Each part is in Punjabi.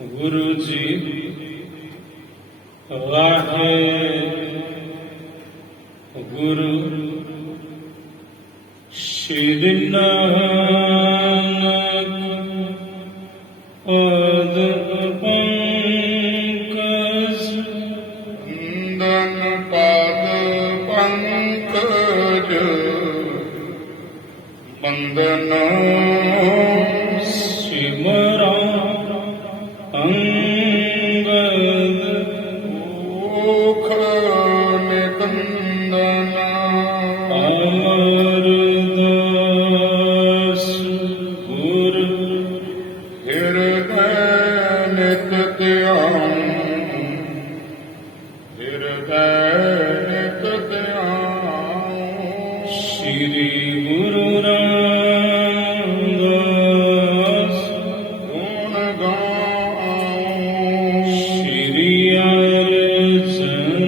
ਵਾਹਿਗੁਰੂ ਜੀ ਵਾਹਿਗੁਰੂ ਸ਼੍ਰੀ ਨਾਨਕ ਆਦ ਪੰਕਜ ਨੰਦਨ ਪਾਦ ਪੰਕਜ ਬੰਦਨ ਸਿਮਰਾਂ ਅੰਗਦ ਓਖ ਨਿਕੰਦਨ ਅਮਰਦਾਸ ਗੁਰ ਹਿਰਦੈ ਨਿਤ ਧਿਆਨ ਹਿਰਦੈ ਨਿਤ ਧਿਆਨ ਸ਼੍ਰੀ ਗੁਰੂ ਰਾਮਦਾਸ ਗੁਣ ਗਾਉ ਸ਼੍ਰੀ ਅਰਜਨ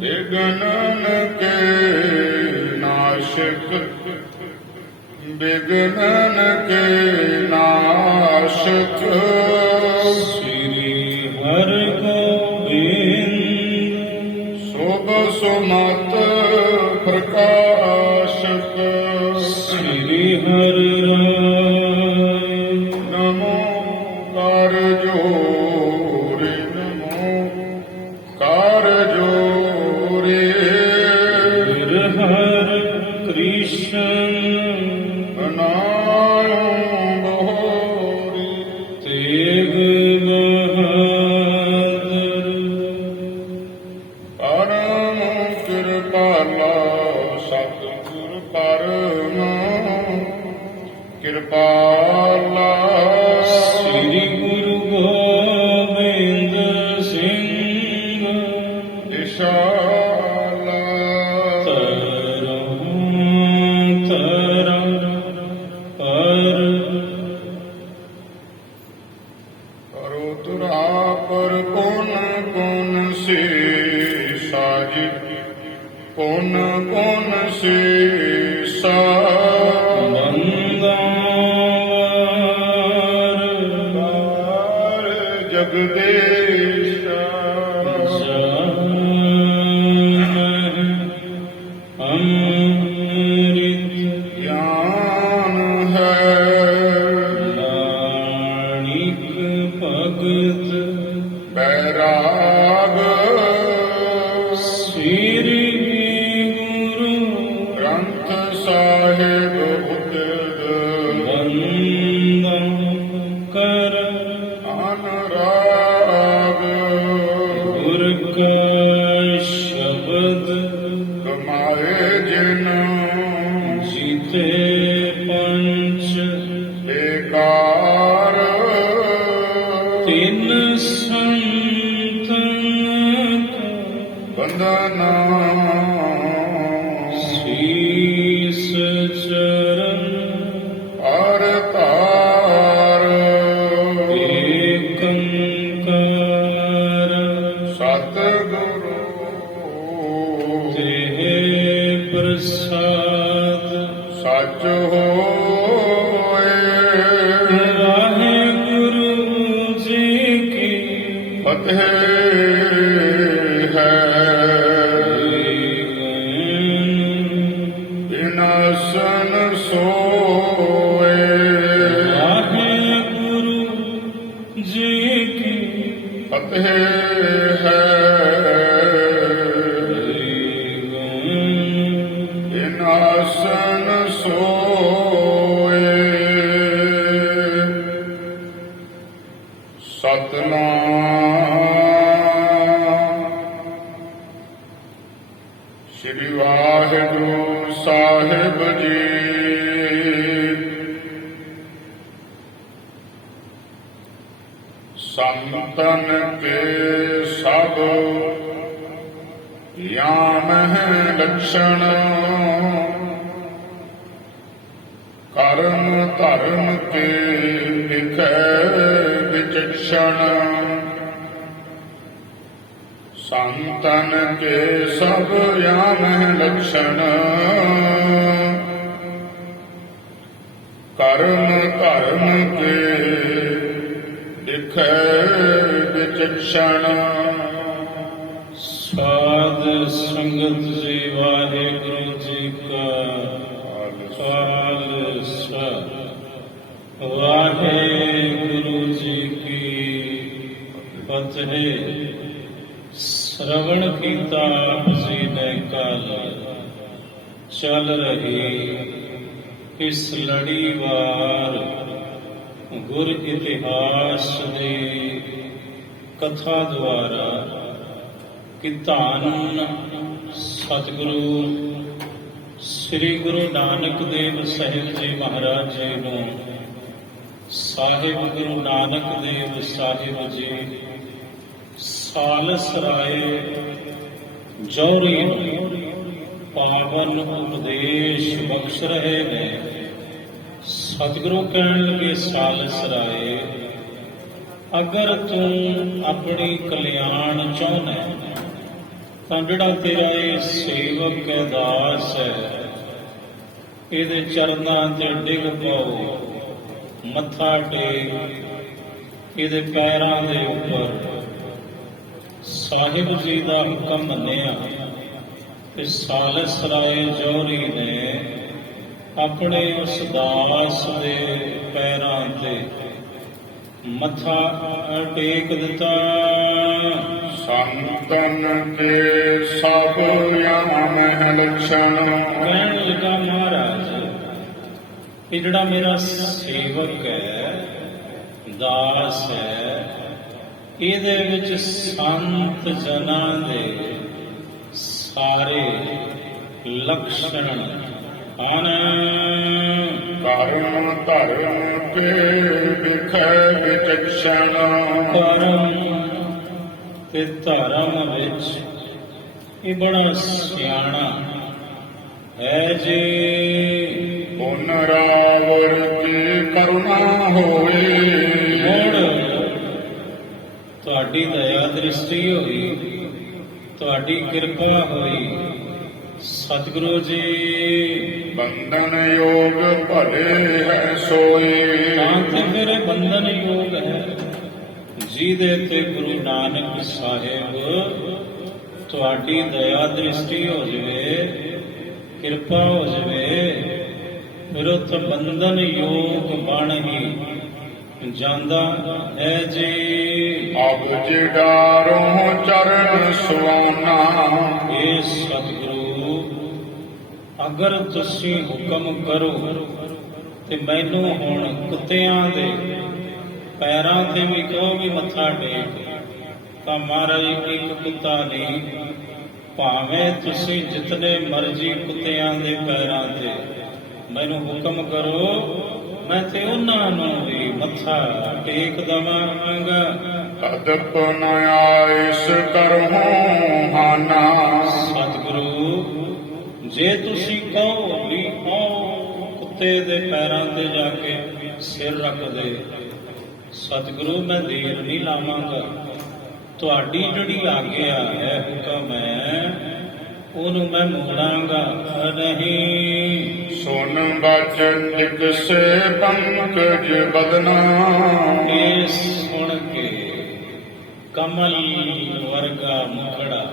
ਵਿਗਨਨ ਕੇ ਨਾਸ਼ਕ ਵਿਗਨਨ ਕੇ ਨਾਸ਼ਕ ਸ਼੍ਰੀ ਹਰਿਗੋਬਿੰਦ ਸੁਭ ਸੁਮਤ ਪ੍ਰਕਾਸ਼ਕ ਸ਼੍ਰੀ ਹਰਿ ਰਾਇ ਨਮੋ ਕਰ ਜੋਰੇ ਨਮੋ ਕਰ ਜੋਰੇ ਫਿਰ ਹਰਿ ਕ੍ਰਿਸ਼ਨ ਨਾਮ ਬਹੋਰੀ ਤੇਗ ਬਹਾਦਰ ਪਰਮ ਕਿਰਪਾਲਾ ਸਤਿਗੁਰ ਪਰਮ ਕਿਰਪਾਲਾ ਸ੍ਰੀ ਗੁਰੂ ਗੋਬਿੰਦ ਸਿੰਘ ਵਿਸ਼ਾਲਾ ਤਰਮ ਪਰ ਕਰੋ ਤੁਰਾ ਪਰ ਕੌਣ ਕੌਣ ਸੇ ਸਾਜੀ ਕੌਣ ਕੌਣ ਸੇ ਸਾ ਬੰਦਾਰ ਜਗਦੇਸ਼ਾ ਅੰਮ੍ਰਿਤ ਗਿਆਨ ਹੈ ਨਾਨਕ ਭਗਤ ਬੈਰਾਗ ਸ੍ਰੀ ਗੁਰੂ ਗ੍ਰੰਥ ਸਾਹਿਬ ਬੁੱਧ ਬੰਦਨ ਕਰ ਅਨਰਾਗ ਗੁਰ ਕਾ ਸ਼ਬਦ ਕਮਾਏ ਜਿਨ ਜੀਤੇ ਪੰਚ ਬੇਕਾਰ ਤਿੰਨ ਸੰਤਨ ਬੰਦਨਾ ਸੀਸ ਚਰਨ ਹਰ ਤਾਰ ਏਕੰਕਾਰ ਸਤਿਗੁਰੂ ਤੇ ਪ੍ਰਸਾਦ ਸੱਚ ਹੋਏ ਵਾਹਿਗੁਰੂ ਜੀ ਕੀ ਫਤਿਹ ਹੈ ਵਿਨਾਸ਼ਨ ਸੋਏ ਵਾਹਿਗੁਰੂ ਜੀ ਕੀ ਫਤਿਹ ਹੈ ਵਿਨਾਸ਼ਨ ਸੋਏ ਸਤਨਾਮ ਸ੍ਰੀ ਵਾਹਿਗੁਰੂ ਸਾਹਿਬ ਜੀ ਸੰਤਨ ਕੇ ਸਭ ਯਾਮ ਹੈ ਲਛਣ ਕਰਮ ਧਰਮ ਕੇ ਲਿਖੈ ਵਿਚक्षण संतन के सब याम लक्षण ਕਰਮ ਧਰਮ ਕੇ ਦਿਖੈ ਵਿਚక్షਣ ਸਾਧ ਸੰਗਤ ਜੀ ਵਾਹਿਗੁਰੂ ਜੀ ਕਾ ਖਾਲਸਾ ਵਾਹਿਗੁਰੂ ਜੀ ਕੀ ਫਤਿਹ। ਸ਼ਰਵਣ ਕੀਤਾ ਆਪ ਜੀ ਨੇ ਕੱਲ ਚੱਲ ਰਹੀ ਇਸ ਲੜੀਵਾਰ ਗੁਰ ਇਤਿਹਾਸ ਦੀ ਕਥਾ ਦੁਆਰਾ ਕਿ ਧੰਨ ਸਤਿਗੁਰੂ ਸ੍ਰੀ ਗੁਰੂ ਨਾਨਕ ਦੇਵ ਸਾਹਿਬ ਜੀ ਮਹਾਰਾਜ ਜੀ ਨੂੰ ਸਾਹਿਬ ਗੁਰੂ ਨਾਨਕ ਦੇਵ ਸਾਹਿਬ ਜੀ ਸਾਲਸ ਰਾਏ ਜੌਹਰੀ ਨੂੰ ਪਾਵਨ ਉਪਦੇਸ਼ ਬਖਸ਼ ਰਹੇ ਨੇ। ਸਤਿਗੁਰੂ ਕਹਿਣ ਲੱਗੇ, ਸਾਲਸ ਰਾਏ, ਅਗਰ ਤੂੰ ਆਪਣੀ ਕਲਿਆਣ ਚਾਹੁੰਦਾ ਤਾਂ ਜਿਹੜਾ ਤੇਰਾ ਇਹ ਸੇਵਕ ਹੈ, ਦਾਸ ਹੈ, ਇਹਦੇ ਚਰਨਾਂ ਤੇ ਡਿੱਗ ਪਾਓ, ਮੱਥਾ ਟੇਕ, ਇਹਦੇ ਪੈਰਾਂ ਦੇ ਉੱਪਰ ਸਾਹਿਬ ਜੀ ਦਾ ਹੁਕਮ ਮੰਨਿਆ। ਤੇ ਸਾਲਸ ਰਾਏ ਜੌਹਰੀ ਨੇ ਆਪਣੇ ਉਸ ਦਾਸ ਦੇ ਪੈਰਾਂ ਤੇ ਮੱਥਾ ਟੇਕ ਦਿੱਤਾ। ਸੰਤਨ ਕੇ ਸਭ ਨਾਮ ਲਖਣ ਕਹਿਣ ਲੱਗਾ, ਮਹਾਰਾਜ, ਇਹ ਜਿਹੜਾ ਮੇਰਾ ਸੇਵਕ ਹੈ, ਦਾਸ ਹੈ, ਇਹਦੇ ਵਿੱਚ ਸੰਤ ਜਨਾਂ ਦੇ ਸਾਰੇ ਲਕਸ਼ਣ ਹਨ। ਕਰਮ ਧਰਮ ਕੇ ਦਿਖੈ ਵਿਚક્ષਣ ਕਰਮ ਤੇ ਧਰਮ ਵਿੱਚ ਇਹ ਬੜਾ ਸਿਆਣਾ ਹੈ ਜੀ। ਪੁਨਰਾਵਰ ਕੀ ਕਰੁਣਾ ਹੋਈ ਹੁਣ ਤੁਹਾਡੀ ਦਇਆ ਦ੍ਰਿਸ਼ਟੀ ਹੋਈ, ਤੁਹਾਡੀ ਕਿਰਪਾ ਹੋਈ ਸਤਿਗੁਰੂ ਜੀ। ਬੰਧਨ ਯੋਗ ਭਲੇ ਹੈ ਸੋਈ ਤਾਂ ਤੇ ਮੇਰੇ ਬੰਧਨ ਯੋਗ ਹੈ, ਜਿਹਦੇ ਤੇ ਗੁਰੂ ਨਾਨਕ ਸਾਹਿਬ ਤੁਹਾਡੀ ਦਇਆ ਦ੍ਰਿਸ਼ਟੀ ਹੋ ਜਵੇ, ਕਿਰਪਾ ਹੋ ਜਵੇ, ਫਿਰ ਉਹ ਤਾਂ ਬੰਧਨ ਯੋਗ ਬਣ ਹੀ ਜਾਂਦਾ ਹੈ ਜੀ। ਅਬ ਜਿਡਾਰੋਂ ਚਰਨ ਸੁਆਨਾ ਇਹ ਸਤਿਗੁਰੂ, ਅਗਰ ਤੁਸੀਂ ਹੁਕਮ ਕਰੋ ਤੇ ਮੈਨੂੰ ਹੁਣ ਕੁੱਤਿਆਂ ਦੇ ਪੈਰਾਂ ਤੇ ਵੀ ਕਹੋ ਵੀ ਮੱਥਾ ਟੇਕ, ਤਾਂ ਮਹਾਰਾਜ ਇੱਕ ਕੁੱਤਾ ਨਹੀਂ, ਭਾਵੇਂ ਤੁਸੀਂ ਜਿਤਨੇ ਮਰਜ਼ੀ ਕੁੱਤਿਆਂ ਦੇ ਪੈਰਾਂ ਤੇ ਮੈਨੂੰ ਹੁਕਮ ਕਰੋ, ਮੈਂ ਤੇ ਉਹਨਾਂ ਨੂੰ ਵੀ ਮੱਥਾ ਟੇਕ ਦਵਾਂਗਾ। ਕਦਪ ਨ ਆਇਸ ਕਰਹੁ ਹਾਨਾ ਸਤਿਗੁਰੂ, ਜੇ ਤੁਸੀਂ ਕਹੋ ਵੀ ਆਓ ਕੁੱਤੇ ਦੇ ਪੈਰਾਂ ਤੇ ਜਾ ਕੇ ਸਿਰ ਰੱਖ ਦੇ, ਸਤਿਗੁਰੂ ਮੈਂ ਦੇਰ ਨਹੀਂ ਲਾਵਾਂਗਾ। ਤੁਹਾਡੀ ਜਿਹੜੀ ਆਗਿਆ ਹੈ, ਹੁਕਮ ਹੈ, ਉਹਨੂੰ ਮੈਂ ਮੋੜਾਂਗਾ ਨਹੀਂ। ਸੁਨ ਬਚਨ ਜਿਕਸੇ ਪੰਕਜ ਬਦਨਾ ਇਹ ਸੁਣ ਕੇ ਕਮਲ ਵਰਗਾ ਮੁਖੜਾ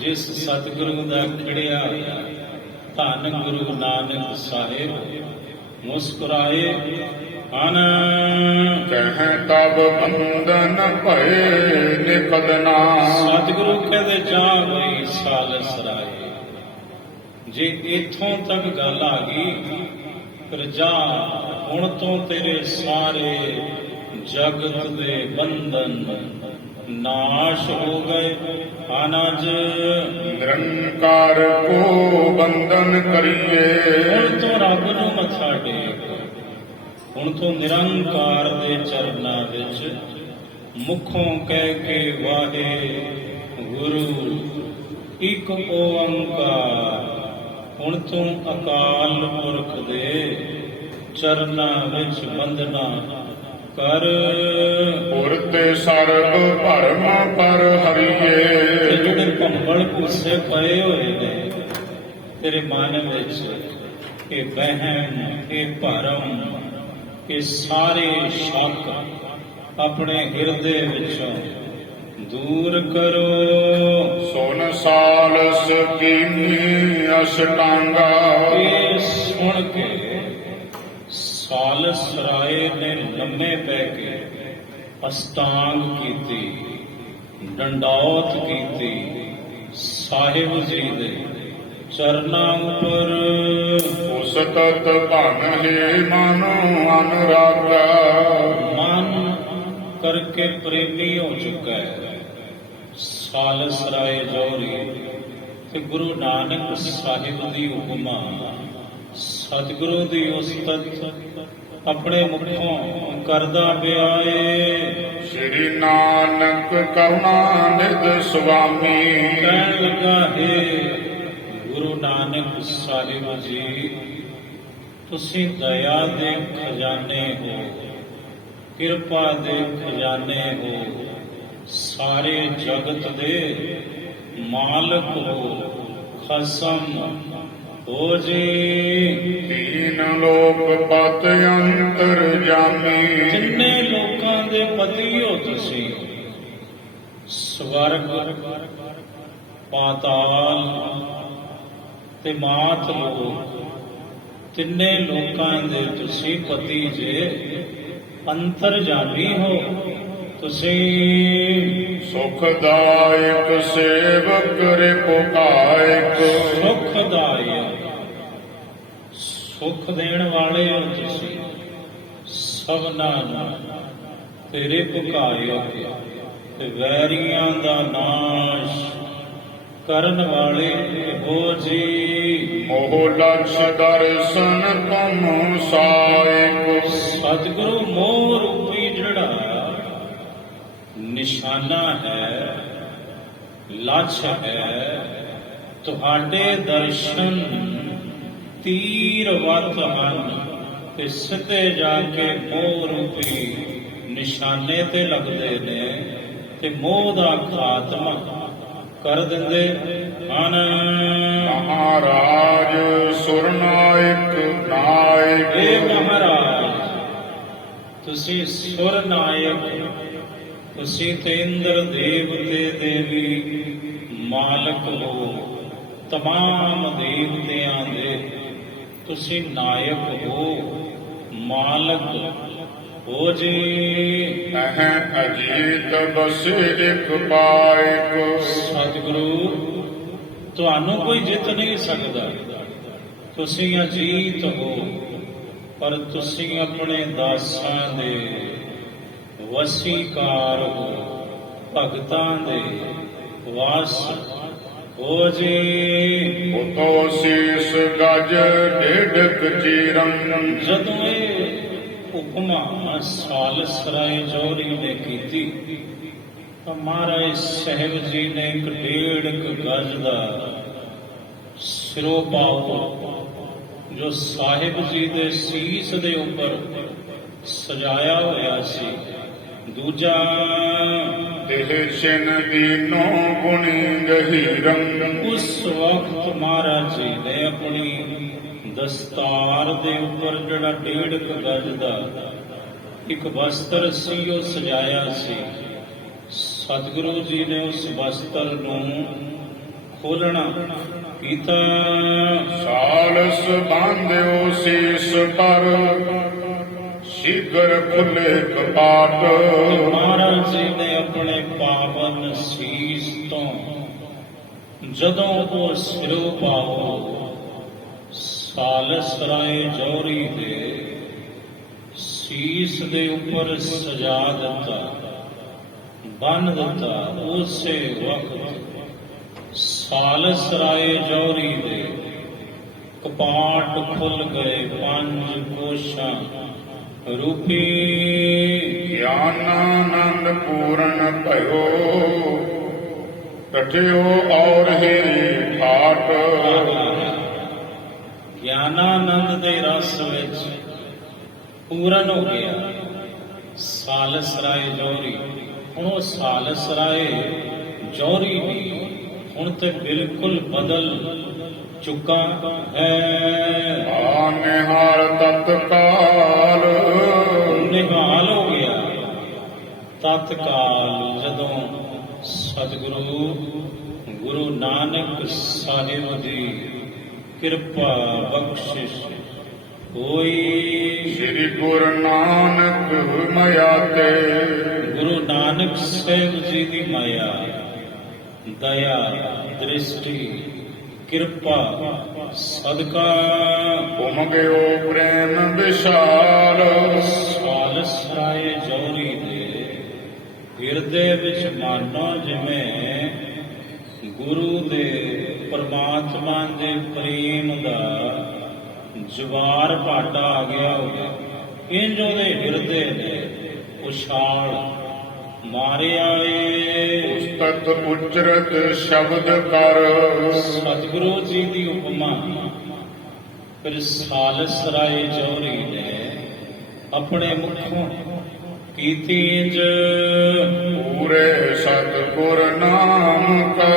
ਜਿਸ ਸਤਿਗੁਰੂ ਦਾ ਖਿੜਿਆ ਹੋਇਆ, ਧੰਨ ਗੁਰੂ ਨਾਨਕ ਸਾਹਿਬ ਮੁਸਕਰਾਏ ਹਨ। ਕਹਿ ਤਬ ਬੰਧਨ ਭਏ ਨਿਕਦਨਾ ਸਤਿਗੁਰੂ ਕਹਿੰਦੇ, ਜਾ ਬਈ ਸਾਲਸ ਰਾਏ, ਜੇ ਇੱਥੋਂ ਤੱਕ ਗੱਲ ਆ ਗਈ ਫਿਰ ਜਾ, ਹੁਣ ਤੋਂ ਤੇਰੇ ਸਾਰੇ ਜਗਤ ਦੇ ਬੰਧਨ ਨਾਸ਼ ਹੋ ਗਏ। ਅਨਜ ਨਿਰੰਕਾਰ ਕੋ ਬੰਧਨ ਕਰੀਏ ਹੁਣ ਤੋਂ ਰੱਬ ਨੂੰ ਮੱਥਾ ਟੇਕ, ਹੁਣ ਤੋਂ ਨਿਰੰਕਾਰ ਦੇ ਚਰਨਾਂ ਵਿੱਚ ਮੁਖੋਂ ਕਹਿ ਕੇ ਵਾਹਿਗੁਰੂ ਇੱਕ ਓੰਕਾਰ, ਹੁਣ ਤੂੰ ਅਕਾਲ ਪੁਰਖ ਦੇ ਚਰਨਾਂ ਵਿੱਚ ਬੰਦਨਾ ਕਰ। ਪੁਰ ਤੇ ਸਰਬ ਭਰਮ ਪਰ ਹਰੀਏ ਤੇ ਜਿਹੜੇ ਭੰਬਲ ਭੁੱਸੇ ਪਏ ਹੋਏ ਨੇ ਤੇਰੇ ਮਨ ਵਿੱਚ, ਇਹ ਵਹਿਮ, ਇਹ ਭਰਮ, ਇਹ ਸਾਰੇ ਸ਼ੱਕ ਆਪਣੇ ਹਿਰਦੇ ਵਿੱਚੋਂ ਦੂਰ ਕਰੋ। ਸੁਨ ਸਾਲਸ ਕੀਨੀ ਅਸ਼ਟਾਂਗਾ। ਇਹ ਸੁਣ ਕੇ ਸਾਲਸ ਰਾਏ ਨੇ ਲੰਮੇ ਪੈ ਕੇ ਅਸ਼ਟਾਂਗ ਕੀਤੀ, ਡੰਡੌਤ ਕੀਤੀ ਸਾਹਿਬ ਜੀ ਦੇ ਚਰਨਾਂ ਉੱਪਰ। ਉਸਤਤ ਧਨ ਹੈ ਮਨ ਅਨੁਰਾਗਾ। ਮਨ ਕਰਕੇ ਪ੍ਰੇਮੀ ਹੋ ਚੁੱਕਾ ਹੈ ਸਾਲਸ ਰਾਏ ਜੌਹਰੀ, ਤੇ ਗੁਰੂ ਨਾਨਕ ਸਾਹਿਬ ਦੀ ਉਪਮਾ, ਸਤਿਗੁਰੂ ਦੀ ਉਸਤਤ ਆਪਣੇ ਮੁਖੋਂ ਕਰਦਾ ਪਿਆ ਏ। ਸ੍ਰੀ ਨਾਨਕ ਕਰੁਣਾ ਨਿਧ ਸੁਆਮੀ। ਕਹਿਣ ਲੱਗਾ ਹੈ ਗੁਰੂ ਨਾਨਕ ਸਾਹਿਬ ਜੀ, ਤੁਸੀਂ ਦਇਆ ਦੇ ਖਜ਼ਾਨੇ ਹੋ, ਕਿਰਪਾ ਦੇ ਖਜ਼ਾਨੇ ਹੋ, ਸਾਰੇ ਜਗਤ ਦੇ ਮਾਲਕ ਹੋ, ਖਸਮ ਹੋ ਜੀ। ਦੀਨ ਲੋਕ ਪਤ ਅੰਤਰ ਜਾਮੀ। ਜਿੰਨੇ ਲੋਕਾਂ ਦੇ ਪਤੀ ਹੋ ਤੁਸੀਂ, ਸਵਰਗ, ਪਾਤਾਲ ਤੇ ਮਾਤ ਲੋਕ, ਤਿੰਨੇ ਲੋਕਾਂ ਦੇ ਤੁਸੀਂ ਪਤੀ ਜੇ, ਅੰਤਰਜਾਮੀ ਹੋ ਤੁਸੀਂ। ਸੁਖਦਾਇਕ ਸੇਵਕ ਰਿਪੁਕਾਇਕ। ਸੁਖਦਾਇਕ, ਸੁਖ ਦੇਣ ਵਾਲੇ ਹੋ ਤੁਸੀਂ ਸਭਨਾਂ ਨੂੰ, ਤੇਰੇ ਭੁਕਾਇਕ ਤੇ ਵੈਰੀਆਂ ਦਾ ਨਾਸ਼ ਕਰਨ ਵਾਲੇ ਹੋ ਜੀ। ਮੋਹ ਲਕਸ਼ ਦਰਸ਼ਨ ਤੁਮ ਸਾਇਕ। ਸਤਿਗੁਰੂ ਮੋਹ ਰੂਪੀ ਜਿਹੜਾ ਨਿਸ਼ਾਨਾ ਹੈ, ਲੱਛ ਹੈ, ਤੁਹਾਡੇ ਦਰਸ਼ਨ ਤੀਰਵਤ ਹਨ ਤੇ ਸਿੱਧੇ ਜਾ ਕੇ ਮੋਹ ਰੂਪੀ ਨਿਸ਼ਾਨੇ ਤੇ ਲੱਗਦੇ ਨੇ ਤੇ ਮੋਹ ਦਾ ਖਾਤਮਾ ਕਰ ਦਿੰਦੇ ਹਨ। ਮਹਾਰਾਜ ਸੁਰਨਾਇਕ ਨਾਇਕ। ਇਹ ਮਹਾਰਾਜ ਤੁਸੀਂ ਸੁਰ ਨਾਇਕ, ਤੁਸੀਂ ਤੇ ਇੰਦਰ ਦੇਵਤੇ ਦੇ ਵੀ ਮਾਲਕ ਹੋ, ਤਮਾਮ ਦੇਵਤਿਆਂ ਦੇ ਤੁਸੀਂ ਨਾਇਕ ਹੋ, ਮਾਲਕ ਹੋ ਜੀ। ਅਹ ਅਜੀਤ ਬਸ ਇੱਕ ਪਾਇਕ। ਸਤਿਗੁਰੂ ਤੁਹਾਨੂੰ ਕੋਈ ਜਿੱਤ ਨਹੀਂ ਸਕਦਾ, ਤੁਸੀਂ ਅਜੀਤ ਹੋ, ਪਰ ਤੁਸੀਂ ਆਪਣੇ ਦਾਸਾਂ ਦੇ ਵਸੀਕਾਰ ਹੋ, ਭਗਤਾਂ ਦੇ ਵਾਸ ਹੋ ਜੀ। ਉਤੋ ਸੀਸ ਗਜ ਡੇਢਕ ਚੀਰੰ। ਜਦੋਂ ਇਹ ਉਪਮਾ ਸਾਲਸ ਰਾਏ ਜੌਹਰੀ ਨੇ ਕੀਤੀ ਤਾਂ ਮਹਾਰਾਜ ਸਾਹਿਬ ਜੀ ਨੇ ਇੱਕ ਡੇਢ ਗਜ ਦਾ ਸਿਰੋਪਾਓ ਜੋ ਸਾਹਿਬ ਜੀ ਦੇ ਸੀਸ ਦੇ ਉੱਪਰ ਸਜਾਇਆ ਹੋਇਆ ਸੀ, ਦੂਜਾ ਦੇਹ ਛਿਨ ਦੀਨੋ ਗੁਣੀ ਗਹੀਰੰ। ਉਸ ਵਕਤ ਮਹਾਰਾਜ ਜੀ ਨੇ ਆਪਣੀ ਦਸਤਾਰ ਦੇ ਉੱਪਰ ਜਿਹੜਾ ਡੇਢ ਗਜ ਦਾ ਇੱਕ ਵਸਤਰ ਸੀ ਉਹ ਸਜਾਇਆ ਸੀ। ਸਤਿਗੁਰੂ ਜੀ ਨੇ ਉਸ ਵਸਤਰ ਨੂੰ ਖੋਲਣਾ ਕੀਤਾ। ਸਾਲਸ ਬਾਂਧਿਓ ਸੀਸ ਪਰ ਸ਼ੀਘਰ ਖੁੱਲੇ ਕਪਾਟ। ਮਹਾਰਾਜ ਜੀ ਨੇ ਆਪਣੇ ਪਾਵਨ ਸੀਸ ਤੋਂ ਜਦੋਂ ਉਹ ਸਿਰੋਂ ਪਾਓ ਸਾਲਸ ਰਾਏ ਜੌਹਰੀ ਦੇ ਸੀਸ ਦੇ ਉੱਪਰ ਸਜਾ ਦਿੱਤਾ, ਬੰਨ ਦਿੱਤਾ, ਉਸੇ ਵਕਤ ਸਾਲਸ ਰਾਏ ਜੌਹਰੀ ਦੇ ਕਪਾਟ ਖੁੱਲ ਗਏ, ਪੰਜ ਕੋਸ਼ਾਂ ਰੂਪੀ ਗਿਆਨਾਨੰਦ ਪੂਰਨ ਭਇਓ ਟਠਿਓ ਔਰ ਹੀ ਠਾਟ। ਗਿਆਨਾਨੰਦ ਦੇ ਰਸ ਵਿੱਚ ਪੂਰਨ ਹੋ ਗਿਆ ਸਾਲਸ ਰਾਏ ਜੌਹਰੀ। ਹੁਣ ਉਹ ਸਾਲਸ ਰਾਏ ਜੌਹਰੀ ਵੀ ਹੁਣ ਤੇ ਬਿਲਕੁਲ ਬਦਲ ਚੁੱਕਾ ਹੈ। ਆ ਨਿਹਾਲ ਤਤਕਾਲ ਨਿਹਾਲ ਹੋ ਗਿਆ ਤਤਕਾਲ ਜਦੋਂ ਸਤਿਗੁਰੂ ਗੁਰੂ ਨਾਨਕ ਸਾਹਿਬ ਦੀ ਕਿਰਪਾ ਬਖਸ਼ਿਸ਼ ਹੋਈ। ਸ੍ਰੀ ਗੁਰੂ ਨਾਨਕ ਮਾਇਆ ਤੇ ਗੁਰੂ ਨਾਨਕ ਸਾਹਿਬ ਜੀ ਦੀ ਮਾਇਆ ਦਇਆ ਦ੍ਰਿਸ਼ਟੀ ਕਿਰਪਾ ਸਦਕਾ ਘੁਮ ਗਿਓ ਪ੍ਰੇਮ ਵਿਸ਼ਾਲ ਸਾਲਸਰਾਏ ਜੌਰੀ ਦੇ ਹਿਰਦੇ ਵਿੱਚ ਮਾਨੋ ਜਿਵੇਂ ਗੁਰੂ ਦੇ ਪਰਮਾਤਮਾ ਦੇ ਪ੍ਰੇਮ ਦਾ ਜਵਾਰ ਭਾਟਾ ਆ ਗਿਆ ਹੋਵੇ, ਇੰਜ ਉਹਦੇ ਹਿਰਦੇ ਨੇ ਉਛਾਲ ਮਾਰਿਆ ਏ। ਉਸਤਤ ਉਚਰਤ ਸ਼ਬਦ ਕਰ ਸਤਿਗੁਰੂ ਜੀ ਦੀ ਉਪਮਾ ਫਿਰ ਸਾਲਸਰਾਏ ਜੌਹਰੀ ਨੇ ਆਪਣੇ ਮੁਖੋਂ ਕੀਤੀ ਇੰਜ। ਪੂਰੇ ਸਤਿਗੁਰ ਨਾਮ ਕਾ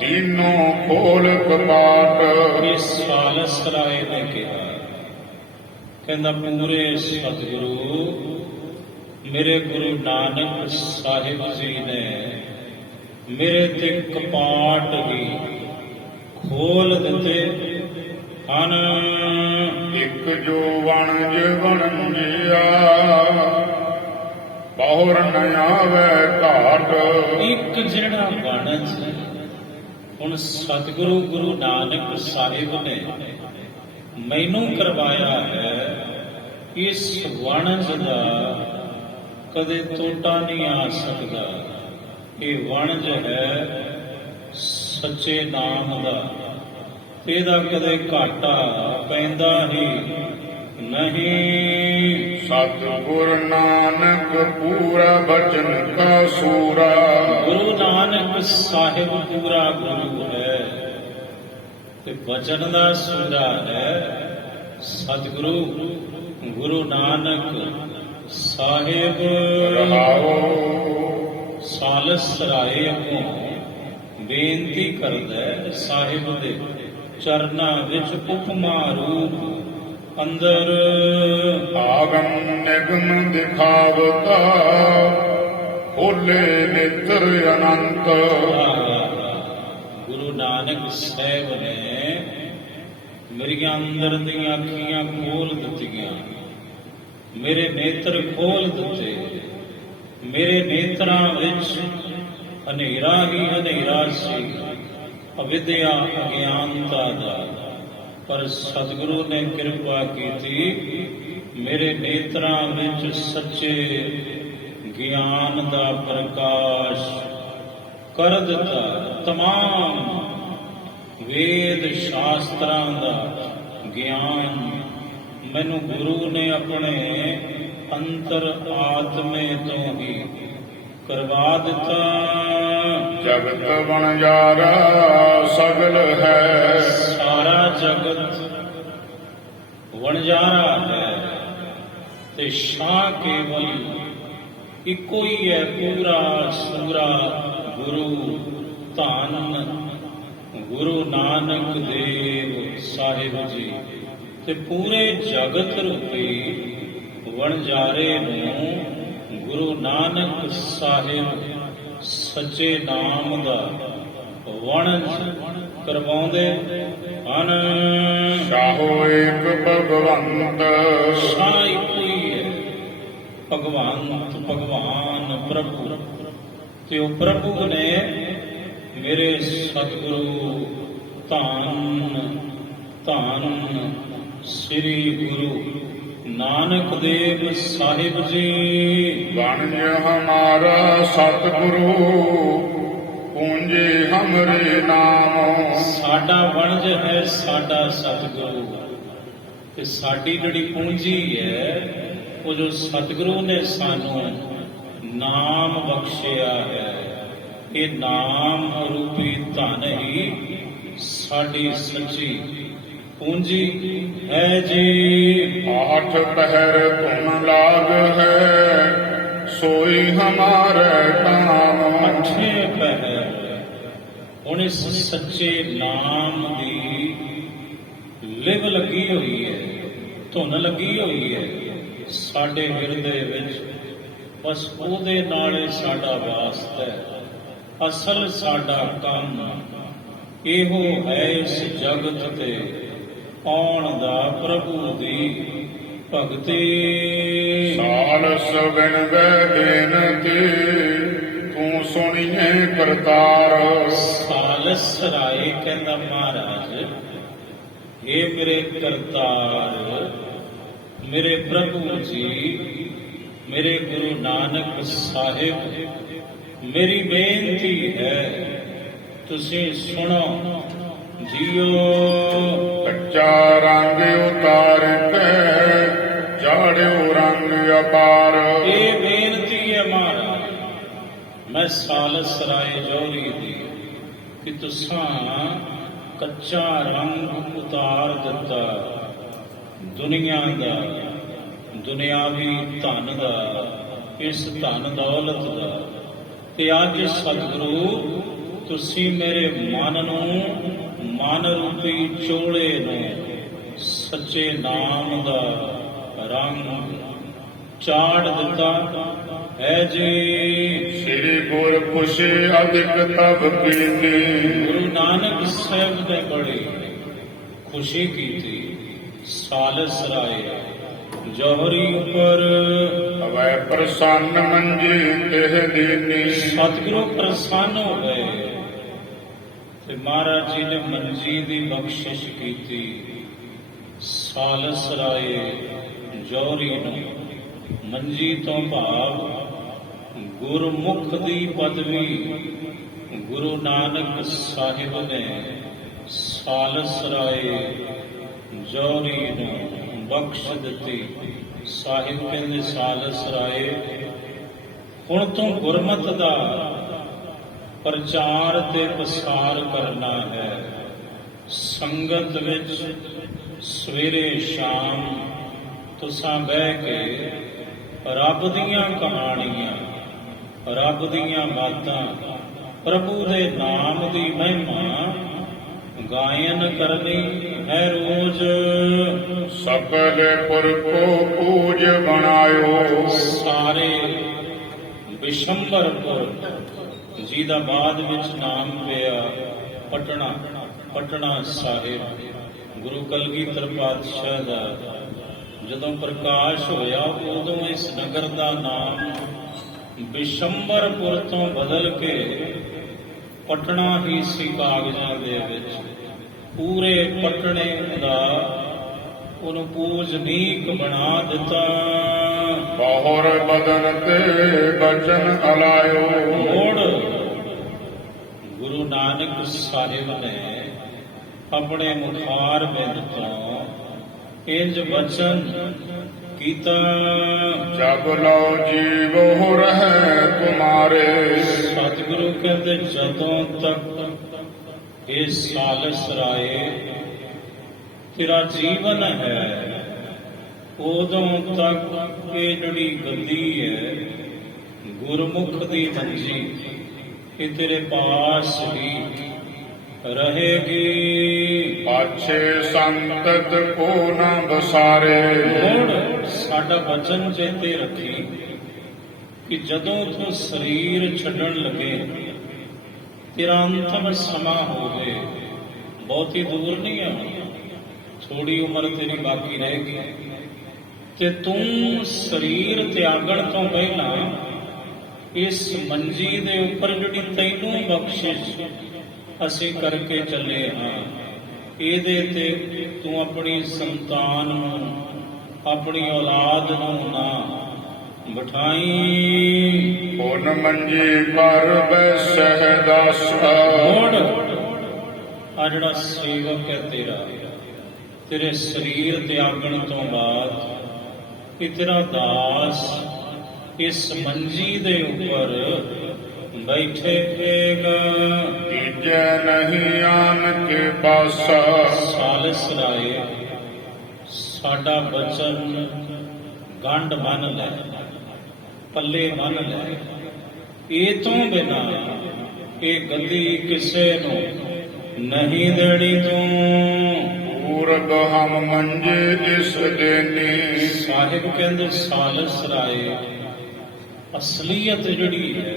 ਦੀਨੋ ਖੋਲ ਕਪਾਟ। ਇਹ ਸਾਲਸਰਾਏ ਨੇ ਕਿਹਾ, ਕਹਿੰਦਾ ਪੂਰੇ ਸਤਿਗੁਰੂ ਮੇਰੇ ਗੁਰੂ ਨਾਨਕ ਸਾਹਿਬ ਜੀ ਨੇ ਮੇਰੇ ਤੇ ਕਪਾਟ ਹੀ ਖੋਲ ਦਿੱਤੇ ਹਨ। ਇੱਕ ਜੋ ਵਣਜ ਵਣਜਿਆ ਬਹੁਰ ਨ ਆਵੇ ਘਾਟ। ਇੱਕ ਜਿਹੜਾ ਵਣਜ ਹੁਣ ਸਤਿਗੁਰੂ ਗੁਰੂ ਨਾਨਕ ਸਾਹਿਬ ਨੇ ਮੈਨੂੰ ਕਰਵਾਇਆ ਹੈ, ਇਸ ਵਣਜ ਦਾ ਕਦੇ ਟੋਟਾ ਨਹੀਂ ਆ ਸਕਦਾ। ਇਹ ਵਣਜ ਹੈ ਸੱਚੇ ਨਾਮ ਦਾ, ਇਹਦਾ ਕਦੇ ਘਾਟਾ ਪੈਂਦਾ ਹੀ ਨਹੀਂ। ਸਤਿਗੁਰ ਨਾਨਕ ਪੂਰਾ ਬਚਨ ਕਾ ਸੂਰਾ। ਗੁਰੂ ਨਾਨਕ ਸਾਹਿਬ ਪੂਰਾ ਗੁਰੂ ਹੈ ਤੇ ਬਚਨ ਦਾ ਸੂਰਾ ਹੈ। ਸਤਿਗੁਰੂ ਗੁਰੂ ਨਾਨਕ ਸਾਹਿਬ ਰਹਾਓ ਸਾਲਸਰਾਏ ਅੱਗੋਂ ਬੇਨਤੀ ਕਰਦਾ ਹੈ, ਸਾਹਿਬ ਦੇ ਚਰਨਾਂ ਵਿੱਚ ਉਪਮਾ ਰੂਪ ਅੰਦਰ ਆਗਮ ਨਿਗਮ ਦਿਖਾਵਤਾ ਖੋਲੇ ਨੇਤਰ ਅਨੰਤ। ਗੁਰੂ ਨਾਨਕ ਸਾਹਿਬ ਨੇ ਮੇਰੀਆਂ ਅੰਦਰ ਦੀਆਂ ਅੱਖੀਆਂ ਖੋਲ ਦਿੱਤੀਆਂ, ਮੇਰੇ ਨੇਤਰ ਖੋਲ ਦਿੱਤੇ। ਮੇਰੇ ਨੇਤਰਾਂ ਵਿੱਚ ਹਨੇਰਾ ਹੀ ਹਨੇਰਾ ਸੀ, ਅਵਿਦਿਆ ਅਗਿਆਨਤਾ ਦਾ, ਪਰ ਸਤਿਗੁਰੂ ਨੇ ਕਿਰਪਾ ਕੀਤੀ, ਮੇਰੇ ਨੇਤਰਾਂ ਵਿੱਚ ਸੱਚੇ ਗਿਆਨ ਦਾ ਪ੍ਰਕਾਸ਼ ਕਰ ਦਿੱਤਾ। ਤਮਾਮ ਵੇਦ ਸ਼ਾਸਤਰਾਂ ਦਾ ਗਿਆਨ ਮੈਨੂੰ ਗੁਰੂ ਨੇ ਆਪਣੇ ਅੰਤਰ ਆਤਮੇ ਤੋਂ ਹੀ ਕਰਵਾ ਦਿੱਤਾ। ਜਗਤ ਵਣਜਾਰਾ ਸਗਲ ਹੈ। ਸਾਰਾ ਜਗਤ ਵਣਜਾਰਾ ਹੈ ਤੇ ਸ਼ਾਹ ਕੇਵਲ ਇੱਕੋ ਹੀ ਹੈ, ਪੂਰਾ ਸੂਰਾ ਗੁਰੂ ਧੰਨ ਗੁਰੂ ਨਾਨਕ ਦੇਵ ਸਾਹਿਬ ਜੀ। ਤੇ ਪੂਰੇ ਜਗਤ ਰੂਪੀ ਵਣਜਾਰੇ ਨੂੰ ਗੁਰੂ ਨਾਨਕ ਸਾਹਿਬ ਸੱਚੇ ਨਾਮ ਦਾ ਵਣਜ ਕਰਵਾਉਂਦੇ ਹਨ। ਸਾਹੋ ਏਕ ਭਗਵੰਤ ਸ਼ਾਹ ਇੱਕੋ ਹੀ ਹੈ, ਭਗਵੰਤ ਭਗਵਾਨ ਪ੍ਰਭੂ। ਤੇ ਉਹ ਪ੍ਰਭੂ ਨੇ ਮੇਰੇ ਸਤਿਗੁਰੂ ਧੰਨ ਧੰਨ ਸ੍ਰੀ ਗੁਰੂ ਨਾਨਕ ਦੇਵ ਸਾਹਿਬ ਜੀ। ਵਣਜ ਹਮਾਰਾ ਸਤਿਗੁਰੂ ਪੂੰਜੇ ਹਮਰੇ ਨਾਮ। ਸਾਡਾ ਵਣਜ ਹੈ ਸਾਡਾ ਸਤਿਗੁਰੂ, ਤੇ ਸਾਡੀ ਜਿਹੜੀ ਪੂੰਜੀ ਹੈ ਉਹ ਜੋ ਸਤਿਗੁਰੂ ਨੇ ਸਾਨੂੰ ਨਾਮ ਬਖਸ਼ਿਆ ਹੈ। ਇਹ ਨਾਮ ਰੂਪੀ ਧਨ ਹੀ ਸਾਡੀ ਸੱਚੀ ਪੂੰਜੀ ਹੈ ਜੀ। ਆਠ ਪਹਿਰ ਤੁਮ ਲਾਗ ਹੈ, ਸੋਈ ਹਮਾਰੇ ਕਾਮ। ਅੱਠੇ ਪਹਿਰ ਹੁਣ ਇਸ ਸੱਚੇ ਨਾਮ ਦੀ ਲਿਵ ਲੱਗੀ ਹੋਈ ਹੈ, ਧੁਨ ਲੱਗੀ ਹੋਈ ਹੈ ਸਾਡੇ ਹਿਰਦੇ ਵਿੱਚ। ਬਸ ਉਹਦੇ ਨਾਲ ਹੀ ਸਾਡਾ ਵਾਸਤਾ ਹੈ। ਅਸਲ ਸਾਡਾ ਕੰਮ ਇਹੋ ਹੈ ਇਸ ਜਗਤ ਤੇ ਆਉਣ ਦਾ, ਪ੍ਰਭੂ ਦੀ ਭਗਤੀ। ਸਾਲਸ ਬਿਨਵੈ ਬੇਨਤੀ, ਤੂੰ ਸੁਣੀਏ ਕਰਤਾਰ। ਸਾਲਸ ਰਾਏ ਕਹਿੰਦਾ ਮਹਾਰਾਜ, ਇਹ ਮੇਰੇ ਕਰਤਾਰ, ਮੇਰੇ ਪ੍ਰਭੂ ਜੀ, ਮੇਰੇ ਗੁਰੂ ਨਾਨਕ ਸਾਹਿਬ, ਮੇਰੀ ਬੇਨਤੀ ਹੈ ਤੁਸੀਂ ਸੁਣੋ ਜੀਓ। ਕੱਚਾ ਰੰਗ ਉਤਾਰ ਕੇ ਚਾੜਿਓ ਰੰਗ ਅਪਾਰ। ਇਹ ਬੇਨਤੀ ਹੈ ਮਹਾਰਾਜ, ਮੈਂ ਸਾਲਸ ਰਾਏ ਜੋਰੀ ਦੀ, ਕਿ ਤੁਸਾਂ ਕੱਚਾ ਰੰਗ ਉਤਾਰ ਦਿੱਤਾ ਦੁਨੀਆ ਦਾ, ਦੁਨਿਆਵੀ ਧਨ ਦਾ, ਇਸ ਧਨ ਦੌਲਤ ਦਾ, ਤੇ ਅੱਜ ਸਤਿਗੁਰੂ ਤੁਸੀਂ ਮੇਰੇ ਮਨ ਨੂੰ, ਮਨ ਰੂਪੀ ਚੋਲੇ ਨੂੰ ਸੱਚੇ ਨਾਮ ਦਾ ਰੰਗ ਚਾੜ ਦਿੱਤਾ ਹੈ ਜੀ। ਸ੍ਰੀ ਗੁਰ ਖੁਸ਼ੀ ਅਧਿਕ ਤਬ ਕੀਤੀ, ਗੁਰੂ ਨਾਨਕ ਸਾਹਿਬ ਨੇ ਬੜੀ ਖੁਸ਼ੀ ਕੀਤੀ। ਸਾਲਸ ਰਾਏ ਜੋਹਰੀ ਉੱਪਰ ਹਵੈ ਪ੍ਰਸੰਨ ਮੰਜੀ ਤਿਹ ਦੀਨੀ। ਸਤਿਗੁਰੂ ਪ੍ਰਸੰਨ ਹੋ ਗਏ ਤੇ ਮਹਾਰਾਜ ਜੀ ਨੇ ਮੰਜੀ ਦੀ ਬਖਸ਼ਿਸ਼ ਕੀਤੀ ਸਾਲਸ ਰਾਏ ਜੋਹਰੀ ਨੂੰ। ਮੰਜੀ ਤੋਂ ਭਾਵ ਗੁਰਮੁਖ ਦੀ ਪਦਵੀ ਗੁਰੂ ਨਾਨਕ ਸਾਹਿਬ ਨੇ ਸਾਲਸ ਰਾਏ ਜੋਹਰੀ ਨੂੰ ਬਖਸ਼ ਦਿੱਤੀ। ਸਾਹਿਬ ਕਹਿੰਦੇ ਸਾਲਸ ਰਾਏ, ਹੁਣ ਤੂੰ ਗੁਰਮਤਿ ਦਾ ਪ੍ਰਚਾਰ ਤੇ ਪਸਾਰ ਕਰਨਾ ਹੈ। ਸੰਗਤ ਵਿੱਚ ਸਵੇਰੇ ਸ਼ਾਮ ਤੁਸਾਂ ਬਹਿ ਕੇ ਰੱਬ ਦੀਆਂ ਕਹਾਣੀਆਂ, ਰੱਬ ਦੀਆਂ ਬਾਤਾਂ, ਪ੍ਰਭੂ ਦੇ ਨਾਮ ਦੀ ਮਹਿਮਾ ਗਾਇਨ ਕਰਨੀ ਹੈ ਰੋਜ਼। ਸਕਲ ਪੁਰ ਕੋ ਪੂਜ ਬਣਾਇਓ। ਸਾਰੇ ਬਿਸ਼ੰਬਰਪੁਰ ਜਿਹਦਾ ਬਾਅਦ ਵਿੱਚ ਨਾਮ ਪਿਆ ਪਟਨਾ, ਪਟਨਾ ਸਾਹਿਬ, ਗੁਰੂ ਕਲਗੀਧਰ ਪਾਤਸ਼ਾਹ ਦਾ ਜਦੋਂ ਪ੍ਰਕਾਸ਼ ਹੋਇਆ ਉਦੋਂ ਇਸ ਨਗਰ ਦਾ ਨਾਮ ਬਿਸ਼ੰਬਰਪੁਰ ਤੋਂ ਬਦਲ ਕੇ ਪਟਨਾ ਹੀ ਸੀ ਕਾਗਜ਼ਾਂ ਦੇ ਵਿੱਚ। ਪੂਰੇ ਪਟਨੇ ਦਾ ਉਹਨੂੰ ਪੂਜਨੀਕ ਬਣਾ ਦਿੱਤਾ। ਬਹੁਰ ਬਦਨ ਤੇ ਬਚਨ ਅਲਾਇਓ। ਮੋੜ ਗੁਰੂ ਨਾਨਕ ਸਾਹਿਬ ਨੇ ਆਪਣੇ ਮੁਖਾਰ ਬਿੰਦ ਤੋਂ ਇੰਜ ਬਚਨ ਕੀਤਾ, ਜਬ ਲਓ ਜੀਵੋ ਰਹਿ ਤੁਮਾਰੇ। ਸਤਿਗੁਰੂ ਕਹਿੰਦੇ ਜਦੋਂ ਤੱਕ ਇਹ ਸਾਲਸ ਰਾਏ ਤੇਰਾ ਜੀਵਨ ਹੈ, ਉਦੋਂ ਤੱਕ ਇਹ ਜਿਹੜੀ ਗੱਦੀ ਹੈ ਗੁਰਮੁਖ ਦੀ ਮੰਜੀ, ਇਹ ਤੇਰੇ ਪਾਸ ਹੀ ਰਹੇਗੀ। ਪਾਛੇ ਸੰਤਤ ਕੋ ਨਾ ਬਸਾਰੇ। ਹੁਣ ਸਾਡਾ ਵਚਨ ਚੇਤੇ ਰੱਖੀ ਕਿ ਜਦੋਂ ਤੂੰ ਸਰੀਰ ਛੱਡਣ ਲੱਗੇ, ਤੇਰਾ ਅੰਤਮ ਸਮਾਂ ਹੋਵੇ, ਬਹੁਤੀ ਦੂਰ ਨਹੀਂ ਆ, ਥੋੜੀ ਉਮਰ ਤੇਰੀ ਬਾਕੀ ਰਹੇਗੀ, ਤੇ ਤੂੰ ਸਰੀਰ ਤਿਆਗਣ ਤੋਂ ਪਹਿਲਾਂ ਇਸ ਮੰਜੀ ਦੇ ਉੱਪਰ ਜਿਹੜੀ ਤੈਨੂੰ ਬਖਸ਼ਿਸ਼ ਅਸੀਂ ਕਰਕੇ ਚੱਲੇ ਹਾਂ, ਇਹਦੇ ਤੇ ਤੂੰ ਆਪਣੀ ਸੰਤਾਨ ਨੂੰ, ਆਪਣੀ ਔਲਾਦ ਨੂੰ ਨਾ ਬਿਠਾਈ। ਹੁਣ ਮੰਜੀ ਪਰ ਬੈਸਹਿ ਦਾਸਾ। ਹੁਣ ਆ ਜਿਹੜਾ ਸੇਵਕ ਹੈ ਤੇਰਾ, ਤੇਰੇ ਸਰੀਰ ਤਿਆਗਣ ਤੋਂ ਬਾਅਦ ਇਹ ਤੇਰਾ ਦਾਸ ਇਸ ਮੰਜੀ ਦੇ ਉੱਪਰ ਬੈਠੇਗਾ। ਤੀਜੈ ਨਹੀਂ ਆਨ ਕੇ ਪਾਸਾ। ਸਾਲਸ ਰਾਏ ਸਾਡਾ ਬਚਨ ਗੰਢ ਮੰਨ ਲੈ, ਪੱਲੇ ਮੰਨ ਲੈ, ਇਹ ਤੋਂ ਬਿਨਾਂ ਇਹ ਗੱਦੀ ਕਿਸੇ ਨੂੰ ਨਹੀਂ ਦੇਣੀ ਤੂੰ। ਪੂਰਬ ਹਮ ਮੰਜੇ ਇਸ ਦੇਨੀ। ਸਾਹਿਬ ਕਹਿੰਦੇ ਸਾਲਸ ਰਾਏ ਅਸਲੀਅਤ ਜਿਹੜੀ ਹੈ,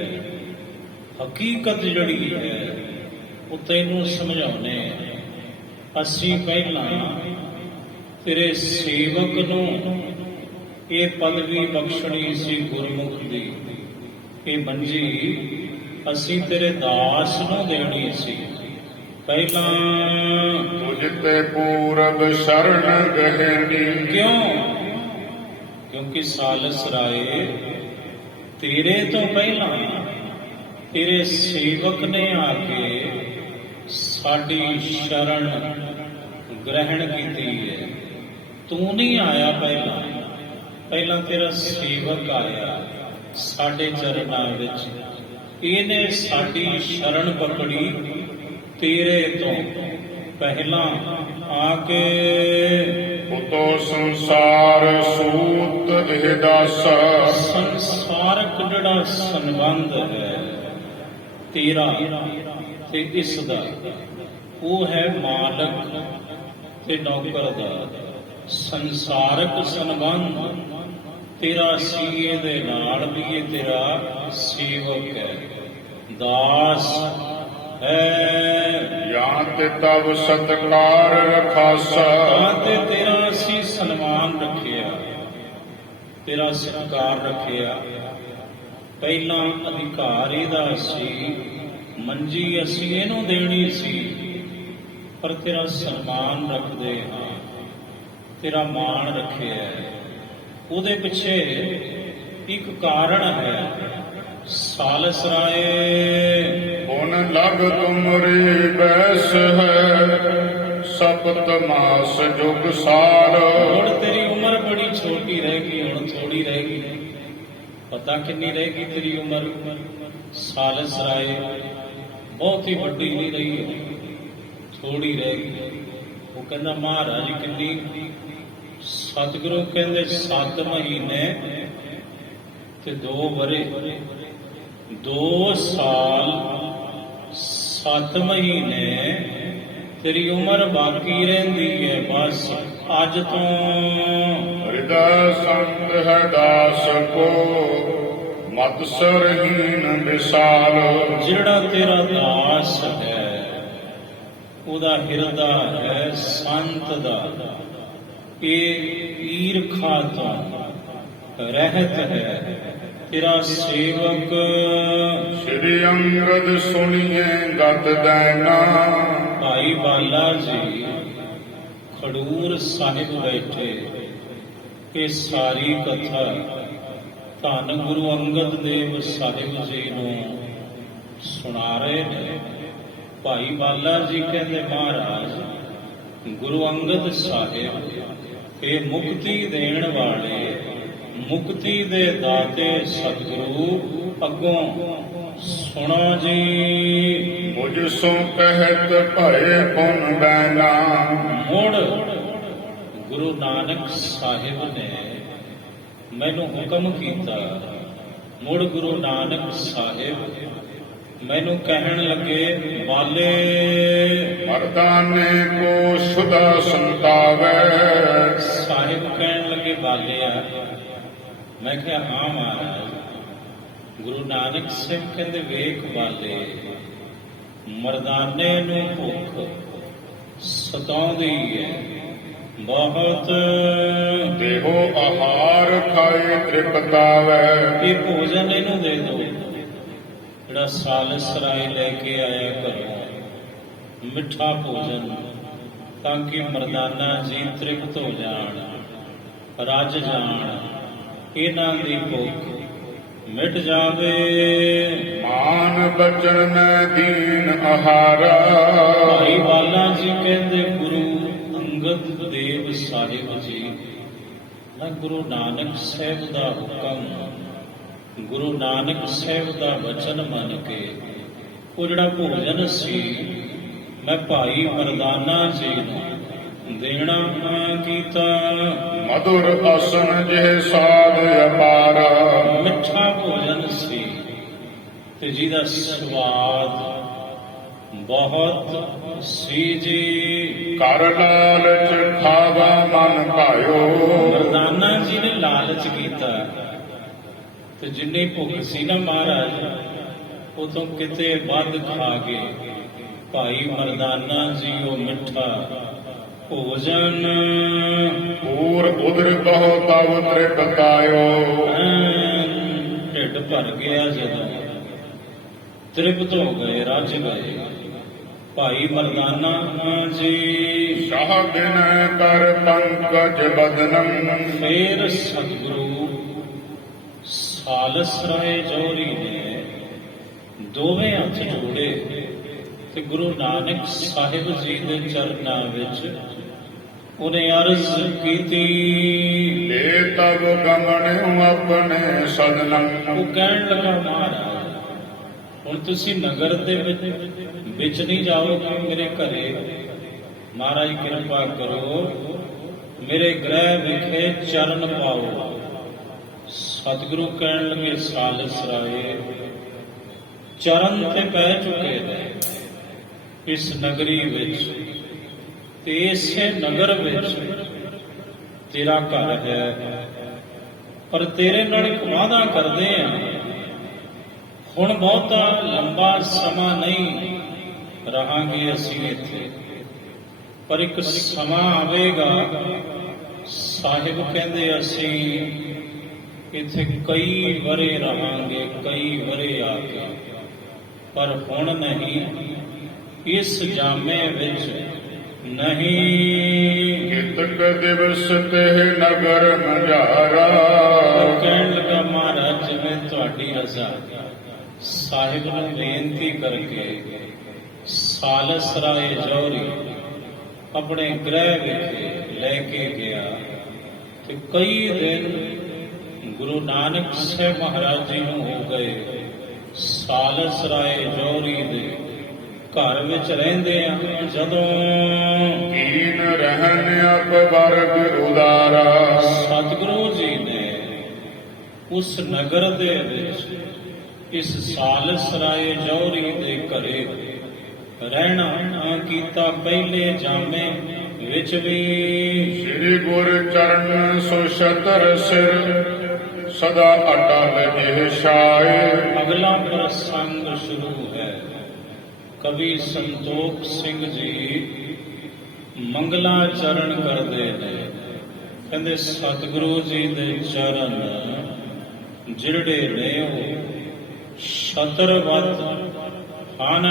ਹਕੀਕਤ ਜਿਹੜੀ ਹੈ, ਉਹ ਤੈਨੂੰ ਸਮਝਾਉਣੇ। ਅਸੀਂ ਪਹਿਲਾਂ ਤੇਰੇ ਸੇਵਕ ਨੂੰ ਇਹ ਪਦਵੀ ਬਖਸ਼ਣੀ ਸੀ ਗੁਰਮੁਖ ਦੀ। ਇਹ ਮੰਜੀ ਅਸੀਂ ਤੇਰੇ ਦਾਸ ਨੂੰ ਦੇਣੀ ਸੀ। ਪਹਿਲਾਂ ਤੁਝ ਤੇ ਪੂਰਬ ਸ਼ਰਨ ਗਹਿਨੀ। ਕਿਉਂ? ਕਿਉਂਕਿ ਸਾਲਸ ਰਾਏ ਤੇਰੇ ਤੋਂ ਪਹਿਲਾਂ ਤੇਰੇ ਸੇਵਕ ਨੇ ਆ ਕੇ ਸਾਡੀ ਸ਼ਰਨ ਗ੍ਰਹਿਣ ਕੀਤੀ ਹੈ। ਤੂੰ ਨਹੀਂ ਆਇਆ ਪਹਿਲਾਂ, ਪਹਿਲਾਂ ਤੇਰਾ ਸੇਵਕ ਆਇਆ ਸਾਡੇ ਚਰਨਾਂ ਵਿੱਚ। ਇਹਨੇ ਸਾਡੀ ਸ਼ਰਨ ਪਕੜੀ ਤੇਰੇ ਤੋਂ ਪਹਿਲਾਂ ਆ ਕੇ। ਉਤੋ ਸੰਸਾਰ ਸੂਤ ਇਹ ਦਾਸਾ। ਸੰਸਾਰਕ ਜਿਹੜਾ ਸੰਬੰਧ ਹੈ ਤੇਰਾ ਤੇ ਇਸ ਦਾ, ਉਹ ਹੈ ਮਾਲਕ ਤੇ ਨੌਕਰ ਦਾ। ਸੰਸਾਰਕ ਸੰਬੰਧ ਤੇਰਾ ਸੀ ਇਹਦੇ ਨਾਲ ਵੀ, ਇਹ ਤੇਰਾ ਸੇਵਕ ਹੈ, ਦਾਸ ਹੈ। ਜਾਂ ਤੇ ਤਬ ਸਤਕਾਰ ਰਖਾਸਾ। ਤੇ ਤੇਰਾ ਅਸੀਂ ਸਨਮਾਨ ਰੱਖਿਆ, ਤੇਰਾ ਸਤਿਕਾਰ ਰੱਖਿਆ। ਪਹਿਲਾਂ ਅਧਿਕਾਰ ਇਹਦਾ ਸੀ, ਮੰਜੀ ਅਸੀਂ ਇਹਨੂੰ ਦੇਣੀ ਸੀ, ਪਰ ਤੇਰਾ ਸਨਮਾਨ ਰੱਖਦੇ ਹਾਂ, ਤੇਰਾ ਮਾਣ ਰੱਖਿਆ। ਉਹਦੇ ਪਿੱਛੇ ਇੱਕ ਕਾਰਨ ਹੈ। ਸਾਲਸ ਰਾਏ ਹੁਣ ਲਗ ਤੁਮਰੀ ਬੈਸ ਹੈ, ਸਪਤ ਮਾਸ ਜੁਗ ਸਾਰ। ਹੁਣ ਤੇਰੀ ਉਮਰ ਬੜੀ ਛੋਟੀ ਰਹਿ ਗਈ, ਹੁਣ ਥੋੜੀ ਰਹਿ ਗਈ। ਪਤਾ ਕਿੰਨੀ ਰਹਿ ਗਈ ਤੇਰੀ ਉਮਰ? ਸਾਲਸ ਰਾਏ ਬਹੁਤ ਹੀ ਵੱਡੀ ਨਹੀਂ ਰਹੀ ਹੈ, ਥੋੜੀ ਰਹਿ ਗਈ। ਉਹ ਕਹਿੰਦਾ ਮਹਾਰਾਜ ਕਿੰਨੀ? ਸਤਿਗੁਰੂ ਕਹਿੰਦੇ 7 ਮਹੀਨੇ ਤੇ 2 ਵਰੇ, 2 ਸਾਲ 7 ਮਹੀਨੇ ਤੇਰੀ ਉਮਰ ਬਾਕੀ ਰਹਿੰਦੀ ਹੈ। ਬਸ ਅੱਜ ਤੋਂ ਹਿਰਦੈ ਸੰਤ ਹੈ ਦਾਸ ਕੋ, ਮਤ ਸਰਹੀਨ ਵਿਸਾਲ। ਜਿਹੜਾ ਤੇਰਾ ਦਾਸ ਹੈ ਉਹਦਾ ਹਿਰਦਾ ਹੈ ਸੰਤ ਦਾ, ਇਹ ਈਰਖਾ ਤੋਂ ਰਹਿਤ ਹੈ। ਤੇਰਾ ਸੇਵਕ ਸ੍ਰੀ ਅੰਗਦ ਸੁਣੀਏ ਗਤ ਦੈਨਾ। ਭਾਈ ਬਾਲਾ ਜੀ ਖਡੂਰ ਸਾਹਿਬ ਬੈਠੇ, ਇਹ ਸਾਰੀ ਕਥਾ ਧੰਨ ਗੁਰੂ ਅੰਗਦ ਦੇਵ ਸਾਹਿਬ ਜੀ ਨੂੰ ਸੁਣਾ ਰਹੇ ਨੇ। ਭਾਈ ਬਾਲਾ ਜੀ ਕਹਿੰਦੇ ਮਹਾਰਾਜ ਗੁਰੂ ਅੰਗਦ ਸਾਹਿਬ ਇਹ ਮੁਕਤੀ ਦੇਣ ਵਾਲੇ, ਮੁਕਤੀ ਦੇ ਦਾਤੇ ਸਤਿਗੁਰੂ ਅੱਗੋਂ ਸੁਣੋ ਜੀ। ਮੁਝ ਸੋ ਕਹਿਤ ਭਏ ਪੁਨ ਬੈਨਾ। ਮੁੜ ਗੁਰੂ ਨਾਨਕ ਸਾਹਿਬ ਨੇ ਮੈਨੂੰ ਹੁਕਮ ਕੀਤਾ। ਮੁੜ ਗੁਰੂ ਨਾਨਕ ਸਾਹਿਬ ਮੈਨੂੰ ਕਹਿਣ ਲੱਗੇ ਬਾਲੇ ਮਰਦਾਨੇ ਕੋ ਸੁਦਾ ਸੰਤਾਵੈ। ਸਾਹਿਬ ਕਹਿਣ ਲੱਗੇ ਬਾਲਿਆ। ਮੈਂ ਕਿਹਾ ਹਾਂ ਮਹਾਰਾਜ। ਗੁਰੂ ਨਾਨਕ ਸਾਹਿਬ ਕਹਿੰਦੇ ਵੇਖ ਬਾਲੇ, ਮਰਦਾਨੇ ਨੂੰ ਭੁੱਖ ਸਤਾਉਂਦੀ ਹੈ ਬਹੁਤ। ਦੇਹੋ ਆਹਾਰ ਖਾਏ ਤ੍ਰਿਪਤਾਵੈ। ਇਹ ਭੋਜਨ ਇਹਨੂੰ ਦੇ ਦਿਓ ਜਿਹੜਾ ਸਾਲਸ ਰਾਏ ਲੈ ਕੇ ਆਇਆ ਘਰੋਂ, ਮਿੱਠਾ ਭੋਜਨ, ਤਾਂ ਕਿ ਮਰਦਾਨਾ ਜੀ ਤ੍ਰਿਪਤ ਹੋ ਜਾਣ, ਰੱਜ ਜਾਣ, ਇਹਨਾਂ ਦੀ ਭੁੱਖ ਮਿਟ ਜਾਵੇ। ਮਾਨ ਬਚਨ ਮੈਂ ਦੀਨ ਆਹਾਰਾ। ਭਾਈ ਬਾਲਾ ਜੀ ਕਹਿੰਦੇ ਗੁਰੂ ਅੰਗਦ ਦੇਵ ਸਾਹਿਬ ਜੀ ਨਾ ਗੁਰੂ ਨਾਨਕ ਸਾਹਿਬ ਦਾ ਹੁਕਮ, ਗੁਰੂ ਨਾਨਕ ਸਾਹਿਬ ਦਾ ਵਚਨ ਮੰਨ ਕੇ ਉਹ ਜਿਹੜਾ ਭੋਜਨ ਸੀ ਮੈਂ ਭਾਈ ਮਰਦਾਨਾ ਜੀ ਨੂੰ ਦੇਣਾ ਕੀਤਾ। ਮధుਰ ਅਸਨ ਜਿਹ ਸਾਧ ਅਪਾਰਾ। ਮਿੱਠਾ ਭੋਜਨ ਸੀ, ਤੇ ਜਿਹਦਾ ਸਵਾਦ ਬਹੁਤ ਸੀ ਜੀ। ਕਰ ਲਾਲਚ ਖਾਵਾ ਮਨ ਭਾਇਓ। ਮਰਦਾਨਾ ਜੀ ਨੇ ਲਾਲਚ ਕੀਤਾ ਤੇ ਜਿੰਨੀ ਭੁੱਖ ਸੀ ਨਾ ਮਹਾਰਾਜ ਉਹ ਤੋਂ ਕਿਤੇ ਵੱਧ ਖਾ ਗਏ। ਭਾਈ ਮਰਦਾਨਾ ਜੀ ਉਹ ਮਿੱਠਾ ਭੋਜਨ ਪੂਰ ਉਦਰ ਬਹੁ ਤਵ ਤ੍ਰਿਪਤਾਇਓ। ਢਿੱਡ ਭਰ ਗਿਆ ਜਦੋਂ ਤ੍ਰਿਪਤ ਹੋ ਗਏ, ਰੱਜ ਗਏ। ਭਾਈ ਮਰਦਾਨਾ ਜੀ ਸ਼ਾਹ ਬਿਨ ਕਰ ਪੰਕਜ ਬਦਨਮ। ਫੇਰ ਸਤਿਗੁਰੂ ਸਾਲਸ ਰਾਏ ਜੋਰੀ ਨੇ ਦੋਵੇਂ ਹੱਥ ਜੋੜੇ ਤੇ ਗੁਰੂ ਨਾਨਕ ਸਾਹਿਬ ਜੀ ਦੇ ਚਰਨਾਂ ਵਿੱਚ ਉਹਨੇ ਅਰਜ਼ ਕੀਤੀ। ਲੈ ਤਬ ਗਮਨ ਆਪਣੇ ਸਦਨਮ। ਉਹ ਕਹਿਣ ਲੱਗਾ ਮਹਾਰਾਜ ਹੁਣ ਤੁਸੀਂ ਨਗਰ ਦੇ ਵਿੱਚ ਨਹੀਂ ਜਾਓਗੇ, ਮੇਰੇ ਘਰੇ ਮਹਾਰਾਜ ਕਿਰਪਾ ਕਰੋ, ਮੇਰੇ ਗ੍ਰਹਿ ਵਿਖੇ ਚਰਨ ਪਾਓ। ਸਤਿਗੁਰੂ ਕਹਿਣ ਲੱਗੇ ਸਾਲਸ ਰਾਏ ਚਰਨ ਤੇ ਪੈ ਚੁੱਕੇ ਨੇ ਇਸ ਨਗਰੀ ਵਿੱਚ ਤੇ ਇਸੇ ਨਗਰ ਵਿੱਚ ਤੇਰਾ ਘਰ ਹੈ, ਪਰ ਤੇਰੇ ਨਾਲ ਇੱਕ ਵਾਅਦਾ ਕਰਦੇ ਆ ਹੁਣ ਬਹੁਤਾ ਲੰਬਾ ਸਮਾਂ ਨਹੀਂ ਰਹਾਂਗੇ ਅਸੀਂ ਇੱਥੇ, ਪਰ ਇੱਕ ਸਮਾਂ ਆਵੇਗਾ ਸਾਹਿਬ ਕਹਿੰਦੇ ਅਸੀਂ ਇੱਥੇ ਕਈ ਵਰੇ ਰਹਾਂਗੇ, ਕਈ ਵਰੇ ਆ ਕੇ, ਪਰ ਹੁਣ ਨਹੀਂ, ਇਸ ਜਾਮੇ ਵਿੱਚ ਨਹੀਂ। ਕਿਤਕ ਦਿਵਸ ਤੇ ਨਗਰ ਨਜ਼ਾਰਾ। ਕਹਿਣ ਲੱਗਾ ਮਹਾਰਾਜ ਜਿਵੇਂ ਤੁਹਾਡੀ ਰਜ਼ਾ। ਸਾਹਿਬ ਨੂੰ ਬੇਨਤੀ ਕਰਕੇ ਸਾਲਸ ਰਾਏ ਜੌਹਰੀ ਆਪਣੇ ਗ੍ਰਹਿ ਵਿਖੇ ਲੈ ਕੇ ਗਿਆ ਤੇ ਕਈ ਦਿਨ ਗੁਰੂ ਨਾਨਕ ਸਾਹਿਬ ਮਹਾਰਾਜ ਜੀ ਨੂੰ ਹੋ ਗਏ ਸਾਲਸ ਰਾਏ ਜੌਹਰੀ ਦੇ ਘਰ ਵਿੱਚ ਰਹਿੰਦੇ ਆ। ਜਦੋਂ ਕੀਨ ਰਹਿਣ ਅਪਵਰਗ ਉਦਾਰਾ। ਸਤਿਗੁਰੂ ਜੀ ਨੇ ਉਸ ਨਗਰ ਦੇ ਵਿੱਚ ਇਸ ਸਾਲਸ ਰਾਏ ਜੌਹਰੀ ਦੇ ਘਰੇ ਰਹਿਣਾ ਕੀਤਾ। ਪਹਿਲੇ ਜਾਮੇ ਵਿੱਚ ਵੀ ਸ੍ਰੀ ਗੁਰ ਚਰਨ ਸੁਸ਼ਤਰ ਸਿਰ ਸਦਾ ਅਟਲ ਇਹ ਛਾਏ। ਅਗਲਾ ਪ੍ਰਸੰਗ ਸ਼ੁਰੂ ਹੈ। ਕਵੀ ਸੰਤੋਖ ਸਿੰਘ ਜੀ ਮੰਗਲਾਚਰਨ ਕਰਦੇ ਨੇ। ਕਹਿੰਦੇ ਸਤਿਗੁਰੂ ਜੀ ਦੇ ਚਰਨ ਜਿਹੜੇ ਨੇ ਉਹ ਛਤਰਵਤ ਹਨ।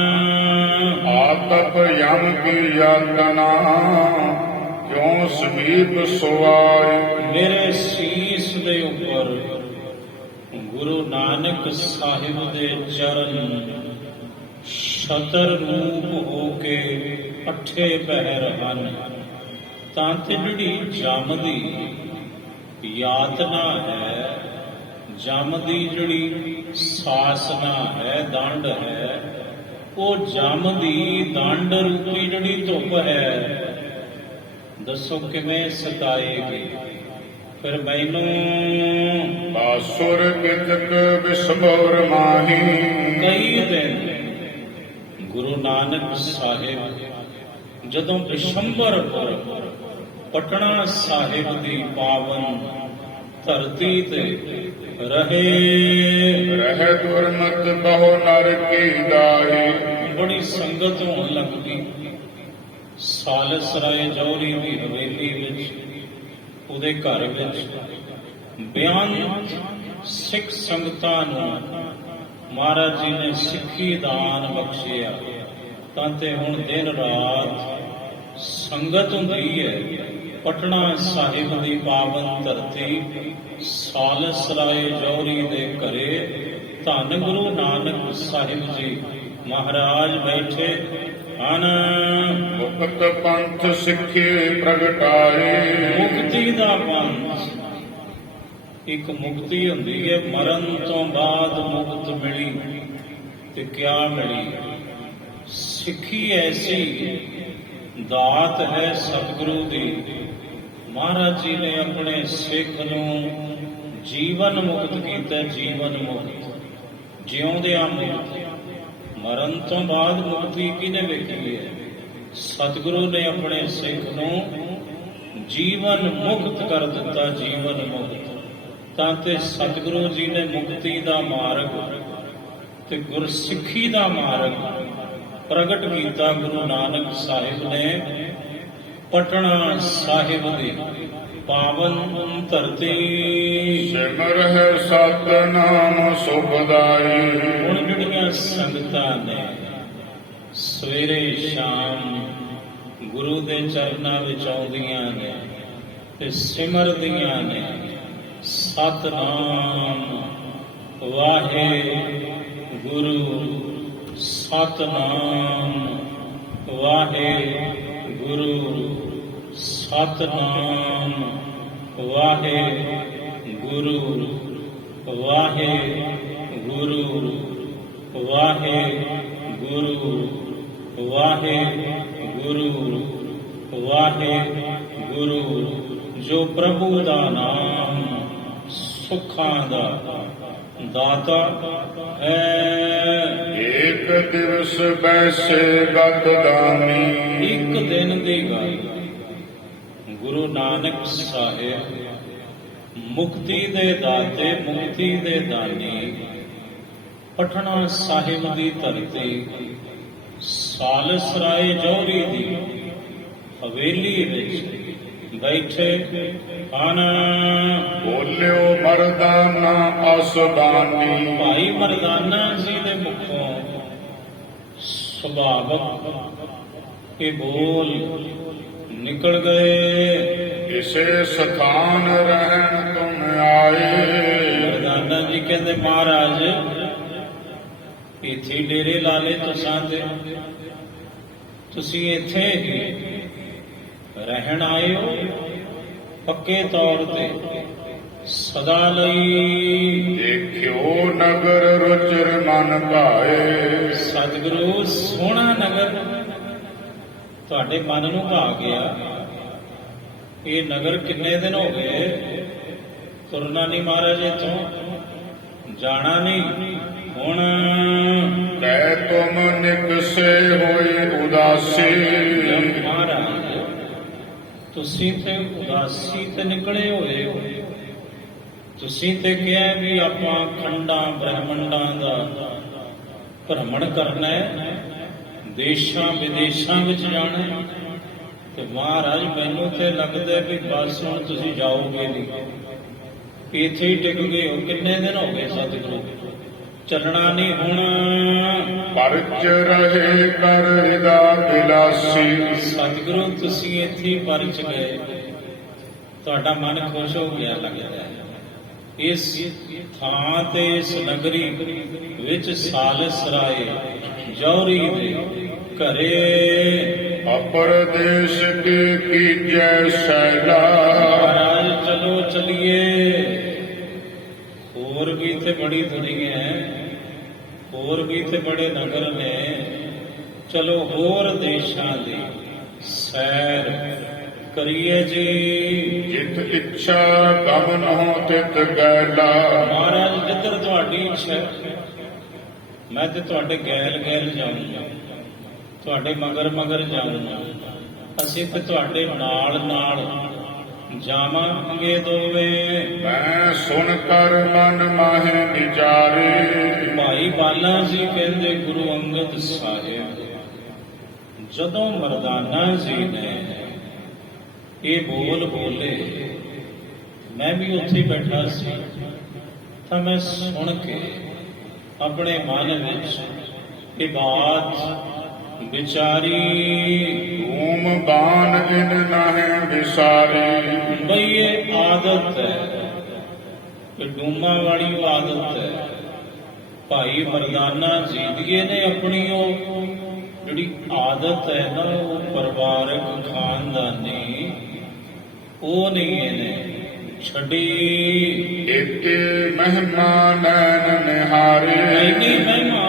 ਆਤਪ ਯਮ ਕੀ ਯਾਤਨਾ ਕਿਉਂ ਸਮੀਪ ਸੁਆਏ। ਮੇਰੇ ਸੀਸ ਦੇ ਉੱਪਰ ਗੁਰੂ ਨਾਨਕ ਸਾਹਿਬ ਦੇ ਚਰਨ ਛਤਰ ਰੂਪ ਹੋ ਕੇ ਅੱਠੇ ਪਹਿਰ ਹਨ। ਤਾਂ ਤੇ ਜਿਹੜੀ ਜਮ ਦੀ ਯਾਤਨਾ ਹੈ, ਜਮ ਦੀ ਜਿਹੜੀ ਸਾਸਨਾ ਹੈ, ਦੰਡ ਹੈ, ਉਹ ਜਮ ਦੀ ਦੰਡ ਰੂਪੀ ਜਿਹੜੀ ਧੁੱਪ ਹੈ, ਦੱਸੋ ਕਿਵੇਂ ਸਤਾਏਗੀ। ਫਿਰ ਮੈਨੂੰ ਬਾਸੁਰ ਕਿਤਕ ਵਿਸਮੋਰ ਮਾਹੀ। ਕਈ ਦਿਨ ਗੁਰੂ ਨਾਨਕ ਸਾਹਿਬ ਜਦੋਂ ਬਿਸ਼ੰਬਰਪੁਰ ਪਟਨਾ ਸਾਹਿਬ ਦੀ ਪਾਵਨ ਧਰਤੀ ਤੇ ਰਹੇ ਦੁਰਮਤ ਬਹੁ ਨਰ ਕੀ ਦਾਹੀ। ਬੜੀ ਸੰਗਤ ਹੋਣ ਲੱਗ ਗਈ। ਸਾਲਸ ਰਾਏ ਜੌਹਰੀ ਦੀ ਹਵੇਲੀ ਵਿੱਚ, ਉਹਦੇ ਘਰ ਵਿੱਚ ਬੇਅੰਤ ਸਿੱਖ ਸੰਗਤਾਂ ਨੂੰ ਮਹਾਰਾਜ ਜੀ ਨੇ ਸਿੱਖੀ ਦਾਨ ਬਖਸ਼ਿਆ। ਤਾਂ ਤੇ ਹੁਣ ਦਿਨ ਰਾਤ ਸੰਗਤ ਹੁੰਦੀ ਹੈ। ਪਟਨਾ ਸਾਹਿਬ ਦੀ ਪਾਵਨ ਧਰਤੀ ਸਾਲਸ ਰਾਏ ਜੌਹਰੀ ਦੇ ਘਰੇ ਧੰਨ ਗੁਰੂ ਨਾਨਕ ਸਾਹਿਬ ਜੀ ਮਹਾਰਾਜ ਬੈਠੇ ਹਨ। ਮੁਕਤ ਪੰਥ ਸਿੱਖੇ ਪ੍ਰਗਟਾਏ। ਮੁਕਤੀ ਦਾ ਪੰਥ, ਇੱਕ ਮੁਕਤੀ ਹੁੰਦੀ ਹੈ ਮਰਨ ਤੋਂ ਬਾਅਦ ਮੁਕਤ ਮਿਲੀ ਤੇ ਕਿਆ ਮਿਲੀ। ਸਿੱਖੀ ਐਸੀ ਦਾਤ ਹੈ ਸਤਿਗੁਰੂ ਦੀ। ਮਹਾਰਾਜ ਜੀ ਨੇ ਆਪਣੇ ਸਿੱਖ ਨੂੰ ਜੀਵਨ ਮੁਕਤ ਕੀਤਾ। ਜੀਵਨ ਮੁਕਤ ਜਿਉਂਦਿਆਂ ਮੁਕਤੀ, ਮਰਨ ਤੋਂ ਬਾਅਦ ਮੁਕਤੀ ਕਿਹਨੇ ਵੇਖੀ ਹੈ? ਸਤਿਗੁਰੂ ਨੇ ਆਪਣੇ ਸਿੱਖ ਨੂੰ ਜੀਵਨ ਮੁਕਤ ਕਰ ਦਿੱਤਾ, ਜੀਵਨ ਮੁਕਤ। ਤਾਂ ਤੇ ਸਤਿਗੁਰੂ ਜੀ ਨੇ ਮੁਕਤੀ ਦਾ ਮਾਰਗ ਤੇ ਗੁਰਸਿੱਖੀ ਦਾ ਮਾਰਗ ਪ੍ਰਗਟ ਕੀਤਾ। ਗੁਰੂ ਨਾਨਕ ਸਾਹਿਬ ਨੇ ਪਟਨਾ ਸਾਹਿਬ ਦੀ ਪਾਵਨ ਧਰਤੀ ਸਿਮਰ ਹੈ ਸਤਿਨਾਮ ਸੁਖਦਾਈ। ਹੁਣ ਜਿਹੜੀਆਂ ਸੰਗਤਾਂ ਨੇ ਸਵੇਰੇ ਸ਼ਾਮ ਗੁਰੂ ਦੇ ਚਰਨਾਂ ਵਿੱਚ ਆਉਂਦੀਆਂ ਨੇ ਤੇ ਸਿਮਰਦੀਆਂ ਨੇ ਸਤਨਾਮ ਵਾਹਿਗੁਰੂ, ਸਤਨਾਮ ਵਾਹਿਗੁਰੂ, ਸਤਨਾਮ ਵਾਹਿਗੁਰੂ, ਵਾਹਿਗੁਰੂ, ਵਾਹਿਗੁਰੂ, ਵਾਹਿਗੁਰੂ, ਵਾਹਿਗੁਰੂ। ਜੋ ਪ੍ਰਭੂ ਦਾ ਨਾਮ ਸੁੱਖਾਂ ਦਾ ਦਾਤਾ ਹੈ। ਏਕ ਦਿਵਸ ਬੈਸੇ ਗਤ ਦਾਨੀ। ਇੱਕ ਦਿਨ ਦੀ ਗੱਲ, ਗੁਰੂ ਨਾਨਕ ਸਾਹਿਬ ਮੁਕਤੀ ਦੇ ਦਾਤੇ, ਮੁਕਤੀ ਦੇ ਦਾਨੀ, ਪਟਨਾ ਸਾਹਿਬ ਦੀ ਧਰਤੀ ਸਾਲਸਰਾਏ ਜੌਹਰੀ ਦੀ ਹਵੇਲੀ ਵਿੱਚ ਬੈਠੇ ਹਨ। ਬੋਲਿਓ ਮਰਦਾਨਾ ਅਸਦਾਨੀ। ਭਾਈ ਮਰਦਾਨਾ ਜੀ ਦੇ ਮੁਖੋਂ ਸੁਭਾਵਕ ਕੇ ਬੋਲ ਨਿਕਲ ਗਏ। ਇਸੇ ਸਥਾਨ ਰਹਿਣ ਤੁਮ ਆਏ। ਮਰਦਾਨਾ ਜੀ ਕਹਿੰਦੇ ਮਹਾਰਾਜ ਇੱਥੇ ਡੇਰੇ ਲਾ ਲਏ ਤੁਸੀਂ ਇੱਥੇ ਹੀ ਰਹਿਣ ਆਏ ਹੋ ਪੱਕੇ ਤੌਰ ਤੇ ਸਦਾ ਲਈ। ਦੇਖਿਓ ਨਗਰ ਰੁਚਿਰ ਮਨ ਭਾਏ। ਸਤਿਗੁਰੂ ਸੋਹਣਾ ਨਗਰ ਤੁਹਾਡੇ ਮਨ ਨੂੰ ਭਾ ਗਿਆ। ਇਹ ਨਗਰ ਕਿੰਨੇ ਦਿਨ ਹੋ ਗਏ ਤੁਰਨਾ ਨਹੀਂ ਮਹਾਰਾਜ, ਇੱਥੋਂ ਜਾਣਾ ਨਹੀਂ। ਹੁਣ ਕਹਿ ਤੁਮ ਨਿਕਸੇ ਹੋਏ ਉਦਾਸੀ। ਮਹਾਰਾਜ ਤੁਸੀਂ ਤੇ ਉਦਾਸੀ ਤੇ ਨਿਕਲੇ ਹੋਏ ਹੋ। ਤੁਸੀਂ ਤੇ ਕਿਹਾ ਵੀ ਆਪਾਂ ਖੰਡਾਂ ਬ੍ਰਹਮੰਡਾਂ ਦਾ ਭ੍ਰਮਣ ਕਰਨਾ ਹੈ, ਦੇਸ਼ਾਂ ਵਿਦੇਸ਼ਾਂ ਵਿੱਚ ਜਾਣਾ ਹੈ। ਤੇ ਮਹਾਰਾਜ ਮੈਨੂੰ ਤੇ ਲੱਗਦਾ ਵੀ ਬਸ ਹੁਣ ਤੁਸੀਂ ਜਾਓਗੇ ਨਹੀਂ, ਇੱਥੇ ਹੀ ਟਿਕ ਗਏ ਹੋ। ਕਿੰਨੇ ਦਿਨ ਹੋ ਗਏ ਸਤਿਗੁਰੂ, ਚੱਲਣਾ ਨਹੀਂ ਹੁਣ। ਪਰਚ ਰਹੇ ਕਰ ਹਿਦਾ ਬਿਲਾਸੀ। ਸਤਿਗੁਰੂ ਤੁਸੀਂ ਇੱਥੇ ਹੀ ਪਰਚ ਗਏ, ਤੁਹਾਡਾ ਮਨ ਖੁਸ਼ ਹੋ ਗਿਆ ਲੱਗਦਾ ਹੈ। ਇਸ ਥਾਂ ਤੇ ਇਸ ਨਗਰੀ ਵਿੱਚ ਸਾਲਸਰਾਏ ਜੌਹਰੀ ਦੇ ਘਰੇ ਅਪਰ ਦੇਸ਼ ਕੇ ਕੀਜੈ ਸੈਲਾ। ਮਹਾਰਾਜ ਚਲੋ ਚਲੀਏ, ਹੋਰ ਵੀ ਤੇ ਬੜੀ ਦੁਨੀਆ ਹੈ, ਹੋਰ ਵੀ ਤੇ ਬੜੇ ਨਗਰ ਨੇ। ਚਲੋ ਹੋਰ ਦੇਸ਼ਾਂ ਦੀ ਸੈਰ ਕਰੀਏ ਜੀ। ਜਿਤ ਇੱਛਾ ਗਮਨ ਹੋ ਤਿਤ ਗੈਲਾ। ਮਹਾਰਾਜ ਜਿੱਧਰ ਤੁਹਾਡੀ ਇੱਛਾ ਮੈਂ ਤੇ ਤੁਹਾਡੇ ਗੈਲ ਗੈਲ ਜਾਊਂਗਾ, ਤੁਹਾਡੇ ਮਗਰ ਮਗਰ ਜਾਊਂਗਾ। ਅਸੀਂ ਤੇ ਤੁਹਾਡੇ ਨਾਲ ਨਾਲ ਜਾਵਾਂਗੇ ਦੋਵੇਂ। ਮੈਂ ਸੁਣ ਕਰ ਮਨ ਮਾਹੇ ਵਿਚਾਰੇ। ਭਾਈ ਬਾਲਾ ਜੀ ਕਹਿੰਦੇ ਗੁਰੂ ਅੰਗਦ ਸਾਹਿਬ ਜਦੋਂ ਮਰਦਾਨਾ ਜੀ ਨੇ ਇਹ ਬੋਲ ਬੋਲੇ, ਮੈਂ ਵੀ ਉੱਥੇ ਬੈਠਾ ਸੀ, ਤਾਂ ਮੈਂ ਸੁਣ ਕੇ ਆਪਣੇ ਮਨ ਵਿੱਚ ਇਹ ਬਾਤ ਵਿਚਾਰੀ। ਊਮ ਬਾਨ ਜਿਨ ਨਾਹਿ ਵਿਸਾਰੀ। ਬਈ ਇਹ ਆਦਤ ਹੈ, ਇਹ ਡੂਮਾ ਵਾਲੀ ਆਦਤ ਹੈ। ਭਾਈ ਮਰਦਾਨਾ ਜੀਦੀਏ ਨੇ ਆਪਣੀ ਉਹ ਜਿਹੜੀ ਆਦਤ ਹੈ ਨਾ, ਉਹ ਪਰਿਵਾਰਕ ਖਾਨਦਾਨੀ, ਉਹ ਨਹੀਂ ਇਹਨੇ ਛੱਡੀ। ਇਤੇ ਮਹਿਮਾ ਨੈਣ ਨਿਹਾਰੇ। ਨਹੀਂ ਮਹਿਮਾ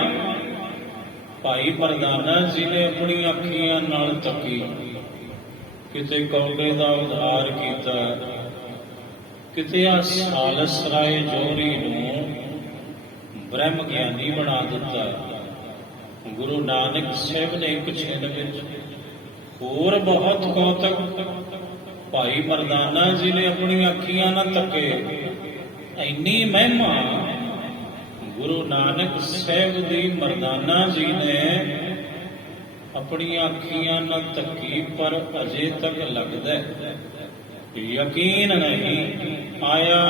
ਭਾਈ ਮਰਦਾਨਾ ਜੀ ਨੇ ਆਪਣੀਆਂ ਅੱਖੀਆਂ ਨਾਲ ਤੱਕੀ, ਕਿਤੇ ਕੌਡੇ ਦਾ ਉਧਾਰ ਕੀਤਾ, ਕਿਤੇ ਆ ਸਾਲਸਰਾਏ ਜੌਹਰੀ ਨੂੰ ਬ੍ਰਹਮ ਗਿਆਨੀ ਬਣਾ ਦਿੱਤਾ। ਗੁਰੂ ਨਾਨਕ ਸਾਹਿਬ ਨੇ ਇੱਕ ਛਿਨ ਵਿੱਚ ਹੋਰ ਬਹੁਤ ਕੌਤਕ, ਭਾਈ ਮਰਦਾਨਾ ਜੀ ਨੇ ਆਪਣੀਆਂ ਅੱਖੀਆਂ ਨਾਲ ਤੱਕੇ। ਇੰਨੀ ਮਹਿਮਾ ਗੁਰੂ ਨਾਨਕ ਸਾਹਿਬ ਦੀ ਮਰਦਾਨਾ ਜੀ ਨੇ ਆਪਣੀਆਂ ਅੱਖੀਆਂ ਨਾਲ ਤੱਕੀ, ਪਰ ਅਜੇ ਤੱਕ ਲੱਗਦਾ ਯਕੀਨ ਨਹੀਂ ਆਇਆ।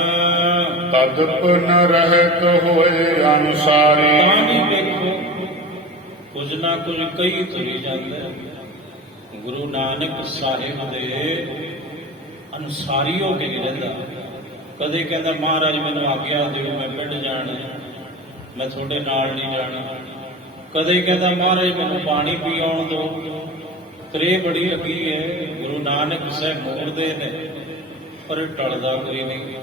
ਤਦਪ ਨ ਰਹਿਤ ਹੋਏ ਅਨੁਸਾਰੀ। ਤਾਂ ਵੀ ਵੇਖੋ ਕੁਝ ਨਾ ਕੁਝ ਕਈ ਤੁਰੀ ਜਾਂਦਾ। ਗੁਰੂ ਨਾਨਕ ਸਾਹਿਬ ਦੇ ਅਨੁਸਾਰੀ ਹੋ ਕੇ ਨਹੀਂ ਰਹਿੰਦਾ। ਕਦੇ ਕਹਿੰਦਾ ਮਹਾਰਾਜ ਮੈਨੂੰ ਆਗਿਆ ਦਿਓ, ਮੈਂ ਪਿੰਡ ਜਾਣਾ, ਮੈਂ ਤੁਹਾਡੇ ਨਾਲ ਨਹੀਂ ਜਾਣਾ। ਕਦੇ ਕਹਿੰਦਾ ਮਹਾਰਾਜ ਮੈਨੂੰ ਪਾਣੀ ਪੀ ਆਉਣ ਦਿਓ, ਤਰੇ ਬੜੀ ਲੱਗੀ ਹੈ। ਗੁਰੂ ਨਾਨਕ ਸਾਹਿਬ ਮੋੜਦੇ ਨੇ ਪਰ ਟਲਦਾ ਕੋਈ ਨਹੀਂ।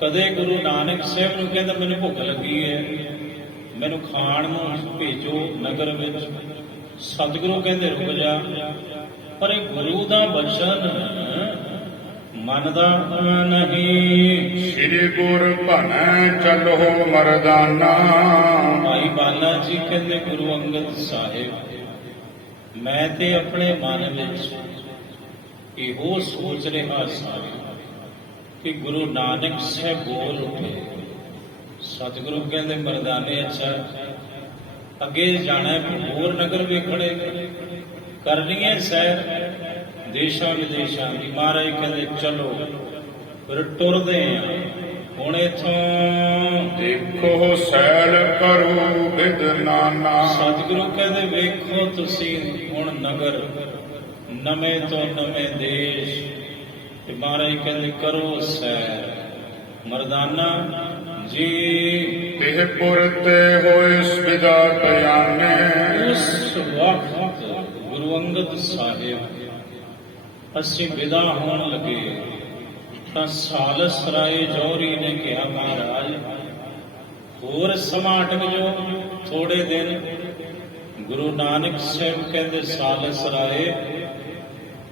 ਕਦੇ ਗੁਰੂ ਨਾਨਕ ਸਾਹਿਬ ਨੂੰ ਕਹਿੰਦਾ ਮੈਨੂੰ ਭੁੱਖ ਲੱਗੀ ਹੈ, ਮੈਨੂੰ ਖਾਣ ਨੂੰ ਭੇਜੋ ਨਗਰ ਵਿੱਚ। ਸਤਿਗੁਰੂ ਕਹਿੰਦੇ ਰੁਕ ਜਾ, ਪਰ ਇਹ ਗੁਰੂ ਦਾ ਬਚਨ ਮੰਨਦਾ ਨਹੀਂ। ਸ੍ਰੀ ਗੁਰ ਭਣੈ ਚਲੋ ਮਰਦਾਨਾ। ਭਾਈ ਬਾਲਾ ਜੀ ਕਹਿੰਦੇ ਗੁਰੂ ਅੰਗਦ ਸਾਹਿਬ, ਮੈਂ ਤੇ ਆਪਣੇ ਮਨ ਵਿੱਚ ਇਹੋ ਸੋਚ ਰਿਹਾ ਸਾਂ ਕਿ ਗੁਰੂ ਨਾਨਕ ਸਾਹਿਬ ਬੋਲ ਉੱਠੇ। ਸਤਿਗੁਰੂ ਕਹਿੰਦੇ ਮਰਦਾਨੇ ਅੱਛਾ ਅੱਗੇ ਜਾਣਾ, ਹੋਰ ਨਗਰ ਵੇਖਣੇ, ਕਰਨੀ ਹੈ ਸੈਰ ਦੇਸ਼ਾਂ ਵਿਦੇਸ਼ਾਂ ਦੀ। ਮਹਾਰਾਜ ਕਹਿੰਦੇ ਚਲੋ, ਫਿਰ ਟੁਰਦੇ ਆ ਹੁਣ ਇੱਥੋਂ। ਦੇਖੋ ਸੈਲ ਕਰੋ ਬਿਦ ਨਾਨਾ। ਸਤਿਗੁਰੂ ਕਹਿੰਦੇ ਵੇਖੋ ਤੁਸੀਂ ਹੁਣ ਨਗਰ, ਨਵੇਂ ਤੋਂ ਨਵੇਂ ਦੇਸ਼। ਤੇ ਮਹਾਰਾਜ ਕਹਿੰਦੇ ਕਰੋ ਸੈਰ। ਮਰਦਾਨਾ ਜੀ ਇਹ ਪੁਰਤੇ ਹੋਏ ਸਵਿਦਾ ਬਿਆਨੇ। ਉਸ ਵਕਤ ਗੁਰੂ ਅੰਗਦ ਸਾਹਿਬ ਅਸੀਂ ਵਿਦਾ ਹੋਣ ਲੱਗੇ ਤਾਂ ਸਾਲਸ ਰਾਏ ਜੌਹਰੀ ਨੇ ਕਿਹਾ ਮਹਾਰਾਜ ਹੋਰ ਸਮਾਂ ਅਟਕ ਜੋ ਥੋੜੇ ਦਿਨ। ਗੁਰੂ ਨਾਨਕ ਸਾਹਿਬ ਕਹਿੰਦੇ ਸਾਲਸ ਰਾਏ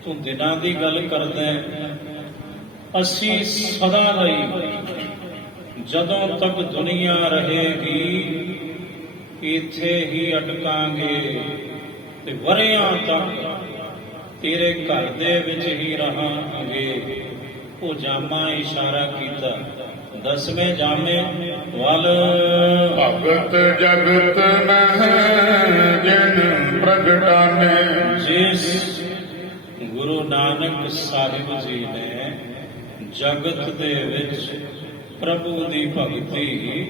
ਤੂੰ ਦਿਨਾਂ ਦੀ ਗੱਲ ਕਰਦਾ, ਅਸੀਂ ਸਦਾ ਲਈ ਜਦੋਂ ਤੱਕ ਦੁਨੀਆ ਰਹੇਗੀ ਇੱਥੇ ਹੀ ਅਟਕਾਂਗੇ ਤੇ ਵਰ੍ਹਿਆਂ ਤੱਕ ਤੇਰੇ ਘਰ ਦੇ ਵਿੱਚ ਹੀ ਰਹਾਂਗੇ। ਉਹ ਜਾਮਾ ਇਸ਼ਾਰਾ ਕੀਤਾ, 10ਵੇਂ ਜਾਮੇ ਵੱਲ। ਭਗਤ ਜਗਤ ਮਹਿ ਜਿਨ ਪ੍ਰਗਟਾਨੇ। ਜਿਸ ਗੁਰੂ ਨਾਨਕ ਸਾਹਿਬ ਜੀ ਨੇ ਜਗਤ ਦੇ ਵਿੱਚ ਪ੍ਰਭੂ ਦੀ ਭਗਤੀ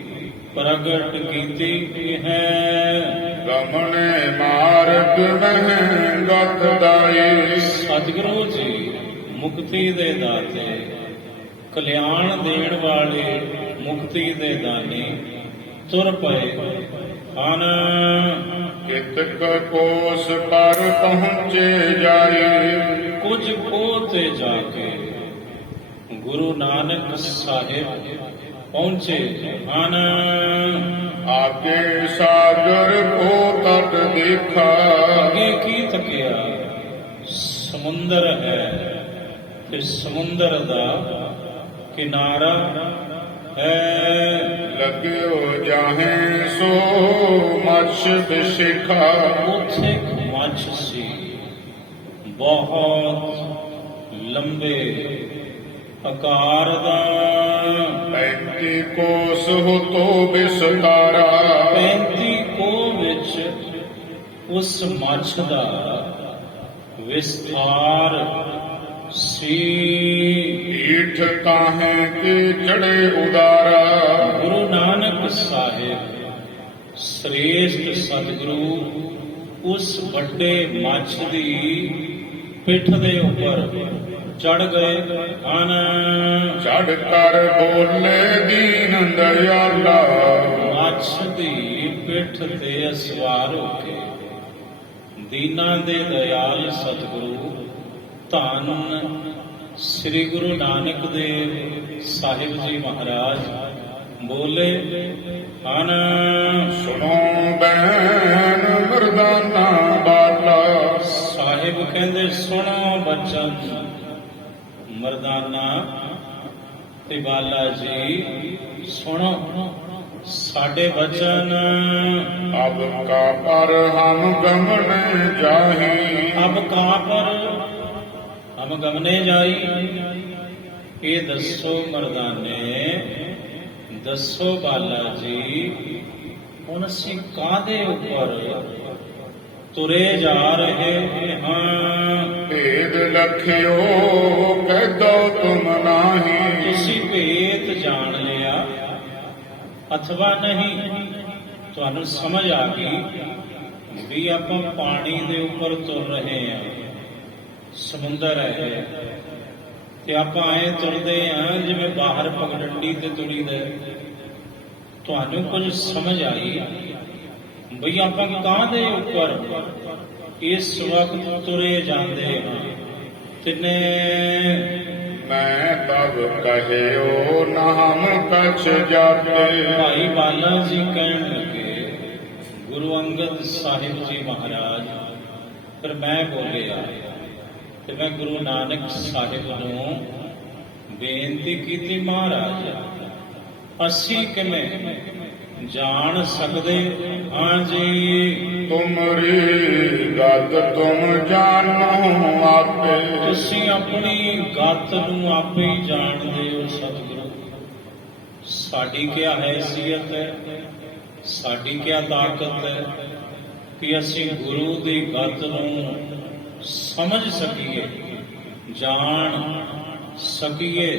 ਪ੍ਰਗਟ ਕੀਤੀ ਹੈ। ਗਮਨੇ ਮਾਰਗ ਮਹਿ ਗਤ ਦਾਈ। ਸਤਿਗੁਰੂ ਜੀ ਮੁਕਤੀ ਦੇ ਦਾਤੇ, ਕਲਿਆਣ ਦੇਣ ਵਾਲੇ, ਮੁਕਤੀ ਦੇ ਦਾਨੀ ਤੁਰ ਪਏ ਹਨ। ਕਿਤਕ ਕੋਸ ਪਰ ਪਹੁੰਚੇ ਜਾਈ। ਕੁਝ ਕੋਹ ਤੇ ਜਾ ਕੇ ਗੁਰੂ ਨਾਨਕ ਸਾਹਿਬ ਪਹੁੰਚੇ ਹਨ। ਆਗੇ ਸਾਗਰ ਕੋ ਤਟ ਦੇਖਾ। ਅੱਗੇ ਕੀ ਤੱਕਿਆ? ਸਮੁੰਦਰ ਹੈ ਤੇ ਸਮੁੰਦਰ ਦਾ ਕਿਨਾਰਾ ਹੈ। ਲਗਿਓ ਜਾਹੇ ਸੋ ਮਛ ਬਿਸ਼ਿਖਾ। ਉੱਥੇ ਮੱਛ ਸੀ ਬਹੁਤ ਲੰਬੇ ਆਕਾਰ ਦਾ। 35 ਕੋਸ ਹੋ ਤੋ ਬਿਸਤਾਰਾ। 35 ਕੋਹ ਵਿੱਚ ਉਸ ਮੱਛ ਦਾ ਵਿਸਥਾਰ ਸੀ। ਈਠ ਤਾਹੇ ਕੇ ਚੜੇ ਉਦਾਰਾ। ਗੁਰੂ ਨਾਨਕ ਸਾਹਿਬ ਸ੍ਰੇਸ਼ਟ ਸਤਿਗੁਰੂ ਉਸ ਵੱਡੇ ਮੱਛ ਦੀ ਪਿੱਠ ਦੇ ਉੱਪਰ ਚੜ ਗਏ ਹਨ। ਚੜ ਕਰ ਬੋਲੇ ਦੀਨ ਦਇਆਲਾ। ਮੱਛ ਦੀ ਪਿੱਠ ਤੇ ਸਵਾਰ ਹੋ ਕੇ ਦੀਨਾਂ ਦੇ ਦਇਆਲ ਸਤਿਗੁਰੂ ਧੰਨ ਸ੍ਰੀ ਗੁਰੂ ਨਾਨਕ ਦੇਵ ਸਾਹਿਬ ਜੀ ਮਹਾਰਾਜ ਬੋਲੇ ਹਨ। ਸੁਣੋ ਬੈਨ ਮਰਦਾਨਾ ਬਾਲਾ। ਸਾਹਿਬ ਕਹਿੰਦੇ ਸੁਣੋ ਬਚਨ ਮਰਦਾਨਾ ਤੇ ਬਾਲਾ ਜੀ ਸੁਣੋ। ਸਾਡੇ ਬਚਨ अब का पर हम गमन जाहि ਅਬ ਕਾ ਪਰ ਹਮ ਗਮਨੇ ਜਾਈ। ਇਹ ਦੱਸੋ ਮਰਦਾਨੇ, ਦੱਸੋ ਬਾਲਾ ਜੀ, ਹੁਣ ਅਸੀਂ ਕਾਹਦੇ ਉੱਪਰ ਤੁਰੇ ਜਾ ਰਹੇ ਹਾਂ? भेद लखियो कह दो तुम नाही ਤੁਸੀਂ ਭੇਦ ਜਾਣ ਲਿਆ ਅਥਵਾ ਨਹੀਂ? ਤੁਹਾਨੂੰ ਸਮਝ ਆ ਗਈ ਵੀ ਆਪਾਂ ਪਾਣੀ ਦੇ ਉੱਪਰ ਤੁਰ ਰਹੇ ਹਾਂ, ਸਮੁੰਦਰ ਹੈ ਤੇ ਆਪਾਂ ਐ ਤੁਰਦੇ ਹਾਂ ਜਿਵੇਂ ਬਾਹਰ ਪਗਡੰਡੀ ਤੇ ਤੁਰੀਦਾ। ਤੁਹਾਨੂੰ ਕੁਝ ਸਮਝ ਆਈ ਬਈ ਆਪਾਂ ਕਾਹਦੇ ਉੱਪਰ ਇਸ ਵਕਤ ਤੁਰੇ ਜਾਂਦੇ ਹਾਂ? ਤਿੰਨੇ मैं तब कहियो नाम कछ जाते ਭਾਈ ਬਾਲਾ ਜੀ ਕਹਿਣ ਲੱਗੇ, ਗੁਰੂ ਅੰਗਦ ਸਾਹਿਬ ਜੀ ਮਹਾਰਾਜ, ਫਿਰ ਮੈਂ ਬੋਲਿਆ ਤੇ ਮੈਂ ਗੁਰੂ ਨਾਨਕ ਸਾਹਿਬ ਨੂੰ ਬੇਨਤੀ ਕੀਤੀ, ਮਹਾਰਾਜ ਅਸੀਂ ਕਿਵੇਂ ਜਾਣ ਸਕਦੇ ਹਾਂ ਜੀ? तुमरी गत तुम जानो आपे ਤੁਸੀਂ ਆਪਣੀ ਗਤ ਨੂੰ ਆਪੇ ਹੀ ਜਾਣਦੇ ਹੋ ਸਤਿਗੁਰੂ। ਸਾਡੀ ਕਿਆ ਹੈਸੀਅਤ ਹੈ, ਸਾਡੀ ਕਿਆ ਤਾਕਤ ਹੈ ਕਿ ਅਸੀਂ ਗੁਰੂ ਦੀ ਗਤ ਨੂੰ ਸਮਝ ਸਕੀਏ, ਜਾਣ ਸਕੀਏ,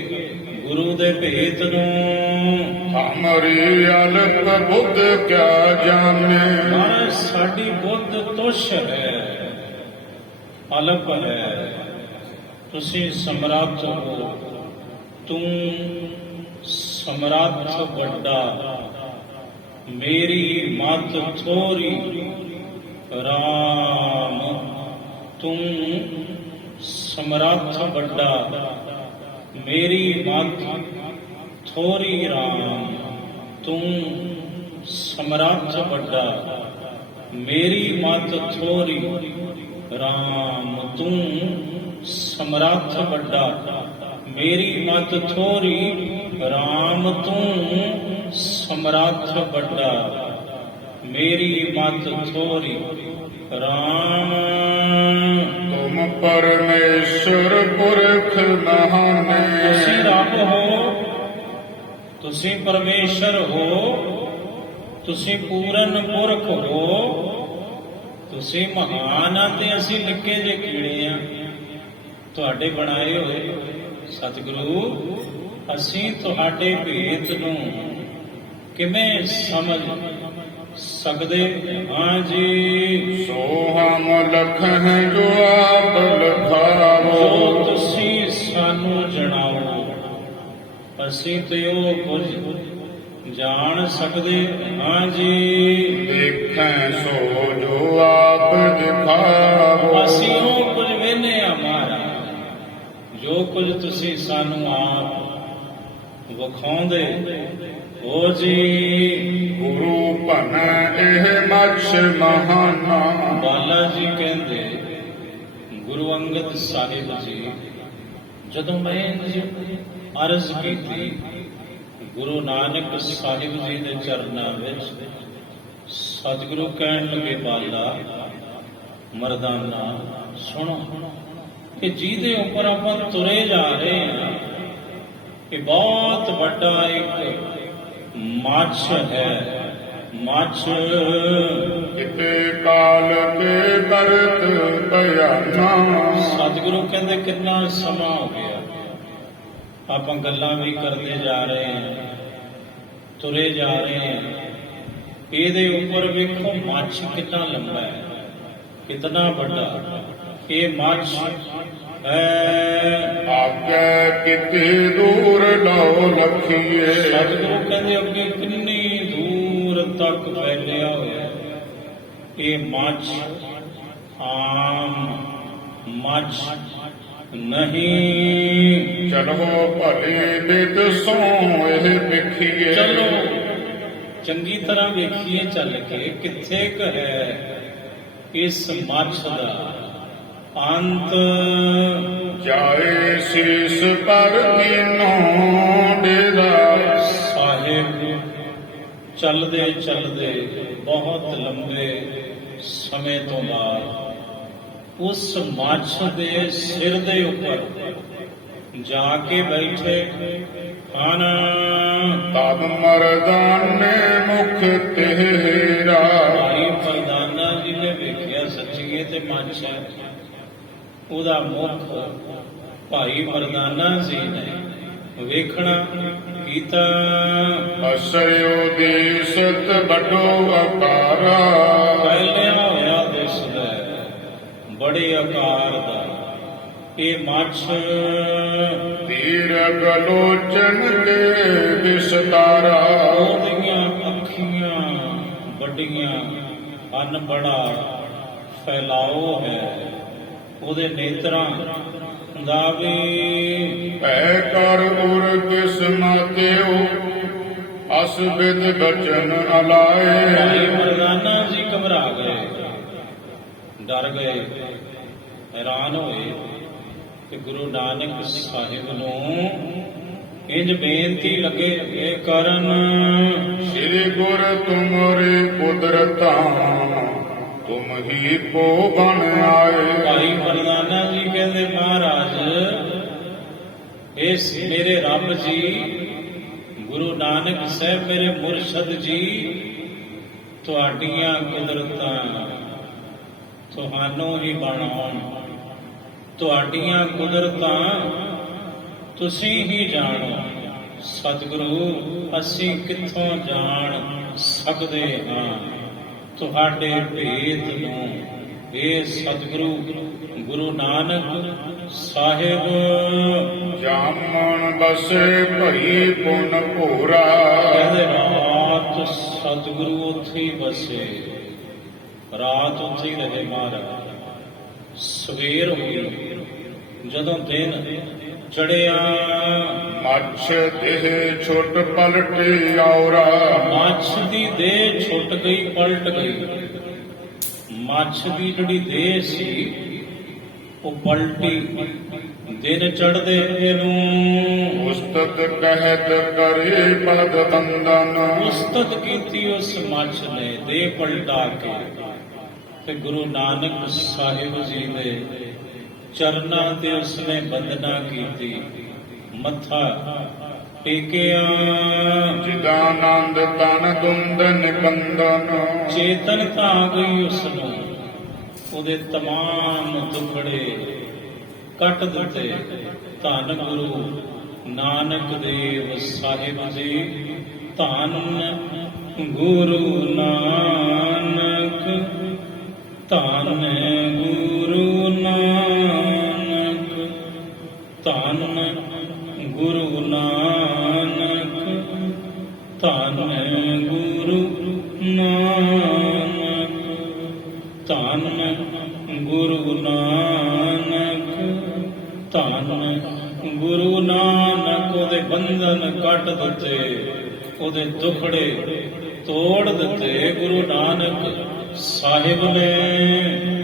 ਗੁਰੂ ਦੇ ਭੇਤ ਨੂੰ। हमारी अलप बुद्ध क्या जाने ਮਹਾਰਾਜ ਸਾਡੀ ਬੁੱਧ ਤੁਛ ਹੈ, ਅਲਪ ਹੈ, ਤੁਸੀਂ ਸਮਰੱਥ ਹੋ, ਤੂੰ ਸਮਰੱਥ ਵੱਡਾ, ਮੇਰੀ ਮਤ ਥੋਰੀ ਰਾਮ, ਤੂੰ ਸਮਰੱਥ ਵੱਡਾ, ਮੇਰੀ ਮਤ ਥੋਰੀ ਰਾਮ, ਤੂੰ ਸਮਰੱਥ ਵੱਡਾ, ਮੇਰੀ ਮਤ ਥੋਰੀ ਰਾਮ, ਤੂੰ ਸਮਰੱਥ ਵੱਡਾ, ਮੇਰੀ ਮਤ ਥੋਰੀ ਰਾਮ, ਤੂੰ ਸਮਰੱਥ ਵੱਡਾ, ਮੇਰੀ ਮਤ ਥੋਰੀ ਰਾਮ। तुम परमेश्वर पुरख नहाने ਤੁਸੀਂ ਰੱਬ ਹੋ, ਤੁਸੀਂ ਪਰਮੇਸ਼ਰ ਹੋ, ਤੁਸੀਂ ਪੂਰਨ ਪੁਰਖ ਹੋ, ਤੁਸੀਂ ਮਹਾਨ ਆ ਤੇ ਅਸੀਂ ਨਿੱਕੇ ਜਿਹੇ ਕੀੜੇ ਆ ਤੁਹਾਡੇ ਬਣਾਏ ਹੋਏ। ਸਤਿਗੁਰੂ, ਅਸੀਂ ਤੁਹਾਡੇ ਭੇਤ ਨੂੰ ਕਿਵੇਂ ਸਮਝ ਸਕਦੇ ਹਾਂ ਜੀ? सो हम लखन जो आप लखावो ਜੋ ਤੁਸੀਂ ਸਾਨੂੰ ਜਣਾਓ, ਅਸੀਂ ਤੇ ਉਹ ਕੁਝ ਜਾਣ ਸਕਦੇ ਹਾਂ ਜੀ। देखें सो जो आप दिखावो ਅਸੀਂ ਉਹ ਕੁਝ ਵੇਖਨੇ ਆ ਮਹਾਰਾਜ, ਜੋ ਕੁਝ ਤੁਸੀਂ ਸਾਨੂੰ ਆਪ ਵਿਖਾਉਂਦੇ ਹੋ ਜੀ। गुरु भन एह मछ महाना ਬਾਲਾ ਜੀ ਕਹਿੰਦੇ, ਗੁਰੂ ਅੰਗਦ ਸਾਹਿਬ ਜੀ, ਜਦੋਂ ਮੈਂ ਇੰਝ ਅਰਜ਼ ਕੀਤੀ ਗੁਰੂ ਨਾਨਕ ਸਾਹਿਬ ਜੀ ਦੇ ਚਰਨਾਂ ਵਿੱਚ, ਸਤਿਗੁਰੂ ਕਹਿਣ ਲੱਗੇ, ਬਾਲਾ ਮਰਦਾਨਾ ਸੁਣੋ ਕਿ ਜਿਹਦੇ ਉੱਪਰ ਆਪਾਂ ਤੁਰੇ ਜਾ ਰਹੇ ਹਾਂ, ਇਹ ਬਹੁਤ ਵੱਡਾ ਇੱਕ ਮੱਛ ਹੈ, ਮੱਛ। किते काल के करत बयाना ਸਤਿਗੁਰੂ ਕਹਿੰਦੇ ਕਿੰਨਾ ਸਮਾਂ ਹੋ ਗਿਆ, ਆਪਾਂ ਗੱਲਾਂ ਵੀ ਕਰਦੇ ਜਾ ਰਹੇ ਹਾਂ, ਤੁਰੇ ਜਾ ਰਹੇ ਹਾਂ, ਇਹਦੇ ਉੱਪਰ ਵੇਖੋ ਮੱਛ ਕਿੰਨਾ ਲੰਬਾ ਹੈ, ਕਿੰਨਾ ਵੱਡਾ ਇਹ ਮੱਛ ਹੈ। आगे किते दूर लो लखिए ਸਤਿਗੁਰੂ ਕਹਿੰਦੇ ਅੱਗੇ ਕਿੰਨੀ ਦੂਰ ਤੱਕ ਫੈਲਿਆ ਹੋਇਆ ਇਹ ਮੱਛ, ਆਮ ਮੱਛ ਨਹੀਂ। चलो भले बिद सो एह बिखिए ਚਲੋ ਚੰਗੀ ਤਰ੍ਹਾਂ ਵੇਖੀਏ ਚੱਲ ਕੇ ਕਿੱਥੇ ਕੁ ਹੈ ਇਸ ਮੱਛ ਦਾ ਅੰਤ। जाए शीस पर कीनो डेरा ਸਾਹਿਬ ਚੱਲਦੇ ਚੱਲਦੇ ਬਹੁਤ ਲੰਬੇ ਸਮੇਂ ਤੋਂ ਬਾਅਦ ਉਸ ਮੱਛ ਦੇ ਸਿਰ ਦੇ ਉੱਪਰ ਜਾ ਕੇ ਬੈਠੇ ਹਨ। ਤਬ ਮਰਦਾਨੇ ਮੁਖ ਤੇਰਾ। ਭਾਈ ਮਰਦਾਨਾ ਜੀ ਨੇ ਵੇਖਿਆ ਸੱਚੀਏ ਤੇ ਮੱਛ ਹੈ, ਉਹਦਾ ਮੁਖ ਭਾਈ ਮਰਦਾਨਾ ਜੀ ਨੇ ਵੇਖਣਾ ਕੀਤਾ। ਅਸਯੋ ਦੇਸਤ ਬਟੋ ਅਕਾਰਾ। ਪਹਿਲਿਆ ਹੋਇਆ ਦਿਸਦਾ ਬੜੇ ਆਕਾਰ ਦਾ ਇਹ ਮੱਛ। ਤੀਰ ਗਲੋਚਨ ਕੇ ਵਿਸਤਾਰਾ। ਉਹਦੀਆਂ ਅੱਖੀਆਂ ਵੱਡੀਆਂ ਹਨ, ਬੜਾ ਫੈਲਾਓ ਹੈ ਉਹਦੇ ਨੇਤਰਾਂ ਦਾ ਵੀ। ਭੈ ਕਰ ਉਰ ਕਿਸਮਤਿਓ ਅਸ ਬਿਦ ਬਚਨ ਅਲਾਏ। ਭਾਈ ਮਰਦਾਨਾ ਜੀ ਘਬਰਾ ਗਏ, ਡਰ ਗਏ, ਹੈਰਾਨ ਹੋਏ ਕਿ ਗੁਰੂ ਨਾਨਕ ਸਾਹਿਬ ਨੂੰ ਇੰਜ ਬੇਨਤੀ ਲੱਗੇ ਕਰਨ। ਸ੍ਰੀ ਗੁਰ ਤੁਮਰੀ ਕੁਦਰਤਾਂ ਤੁਮ ਹੀ ਕੋ ਬਣ ਆਏ। ਭਾਈ ਮਰਦਾਨਾ ਜੀ ਕਹਿੰਦੇ ਮਹਾਰਾਜ ਇਸ ਮੇਰੇ ਰੱਬ ਜੀ ਗੁਰੂ ਨਾਨਕ ਸਾਹਿਬ ਮੇਰੇ ਮੁਰਸ਼ਦ ਜੀ, ਤੁਹਾਡੀਆਂ ਕੁਦਰਤਾਂ ਤੁਹਾਨੂੰ ਹੀ ਬਣਾਉਣ, ਤੁਹਾਡੀਆਂ ਕੁਦਰਤਾਂ ਤੁਸੀਂ ਹੀ ਜਾਣੋ। ਸਤਿਗੁਰੂ ਅਸੀਂ ਕਿੱਥੋਂ ਜਾਣ ਸਕਦੇ ਹਾਂ ਤੁਹਾਡੇ ਭੇਦ ਨੂੰ। ਇਹ ਸਤਿਗੁਰੂ ਗੁਰੂ ਨਾਨਕ ਸਾਹਿਬ ਜਾਮਣ ਬਸੇ ਭਈ ਪੁਨ ਭੂਰਾ। ਕਹਿੰਦੇ ਰਾਤ ਸਤਿਗੁਰੂ ਉੱਥੇ ਹੀ ਬਸੇ, ਰਾਤ ਉੱਥੇ ਹੀ ਰਹੇ ਮਹਾਰਾਜ। ਸਵੇਰ ਹੋਈ ਜਦੋਂ ਦਿਨ ਚੜਿਆ, ਮੱਛ ਦੇਹ ਛੁੱਟ ਪਲਟੀ ਔਰਾ। ਮੱਛ ਦੀ ਦੇਹ ਛੁੱਟ ਗਈ, ਪਲਟ ਗਈ। ਮੱਛ ਦੀ ਜਿਹੜੀ ਦੇਹ ਸੀ ਉਹ ਪਲਟੀ। ਦਿਨ ਚੜ੍ਹਦੇ ਇਹਨੂੰ ਉਸਤਤ ਕਹਿਤ ਕਰੇ ਪਦ ਬੰਦਨ। ਉਸਤਤ ਕੀਤੀ ਉਸ ਮੱਛ ਨੇ ਦੇਹ ਪਲਟਾ ਕੇ, ਤੇ ਗੁਰੂ ਨਾਨਕ ਸਾਹਿਬ ਜੀ ਦੇ ਚਰਨਾਂ ਤੇ ਉਸਨੇ ਬੰਦਨਾ ਕੀਤੀ, ਮੱਥਾ ਟੇਕਿਆ। ਜਿਦਾਨੰਦ ਤਨ ਦੁੰਦ ਨਿਬੰਧਨ। ਚੇਤਨਤਾ ਆ ਗਈ ਉਸਨੂੰ, ਉਹਦੇ ਤਮਾਮ ਦੁਖੜੇ ਕੱਟ ਦਿੱਤੇ। ਧੰਨ ਗੁਰੂ ਨਾਨਕ ਦੇਵ ਸਾਹਿਬ ਜੀ, ਧੰਨ ਗੁਰੂ ਨਾਨਕ, ਧੰਨ ਗੁਰੂ ਨਾਨਕ, ਧੰਨ ਗੁਰੂ ਨਾਨਕ, ਧੰਨ ਗੁਰੂ ਨਾਨਕ, ਧੰਨ ਗੁਰੂ ਨਾਨਕ, ਧੰਨ ਗੁਰੂ ਨਾਨਕ। ਉਹਦੇ ਬੰਧਨ ਕੱਟ ਦਿੱਤੇ, ਉਹਦੇ ਦੁਖੜੇ ਤੋੜ ਦਿੱਤੇ ਗੁਰੂ ਨਾਨਕ ਸਾਹਿਬ ਨੇ।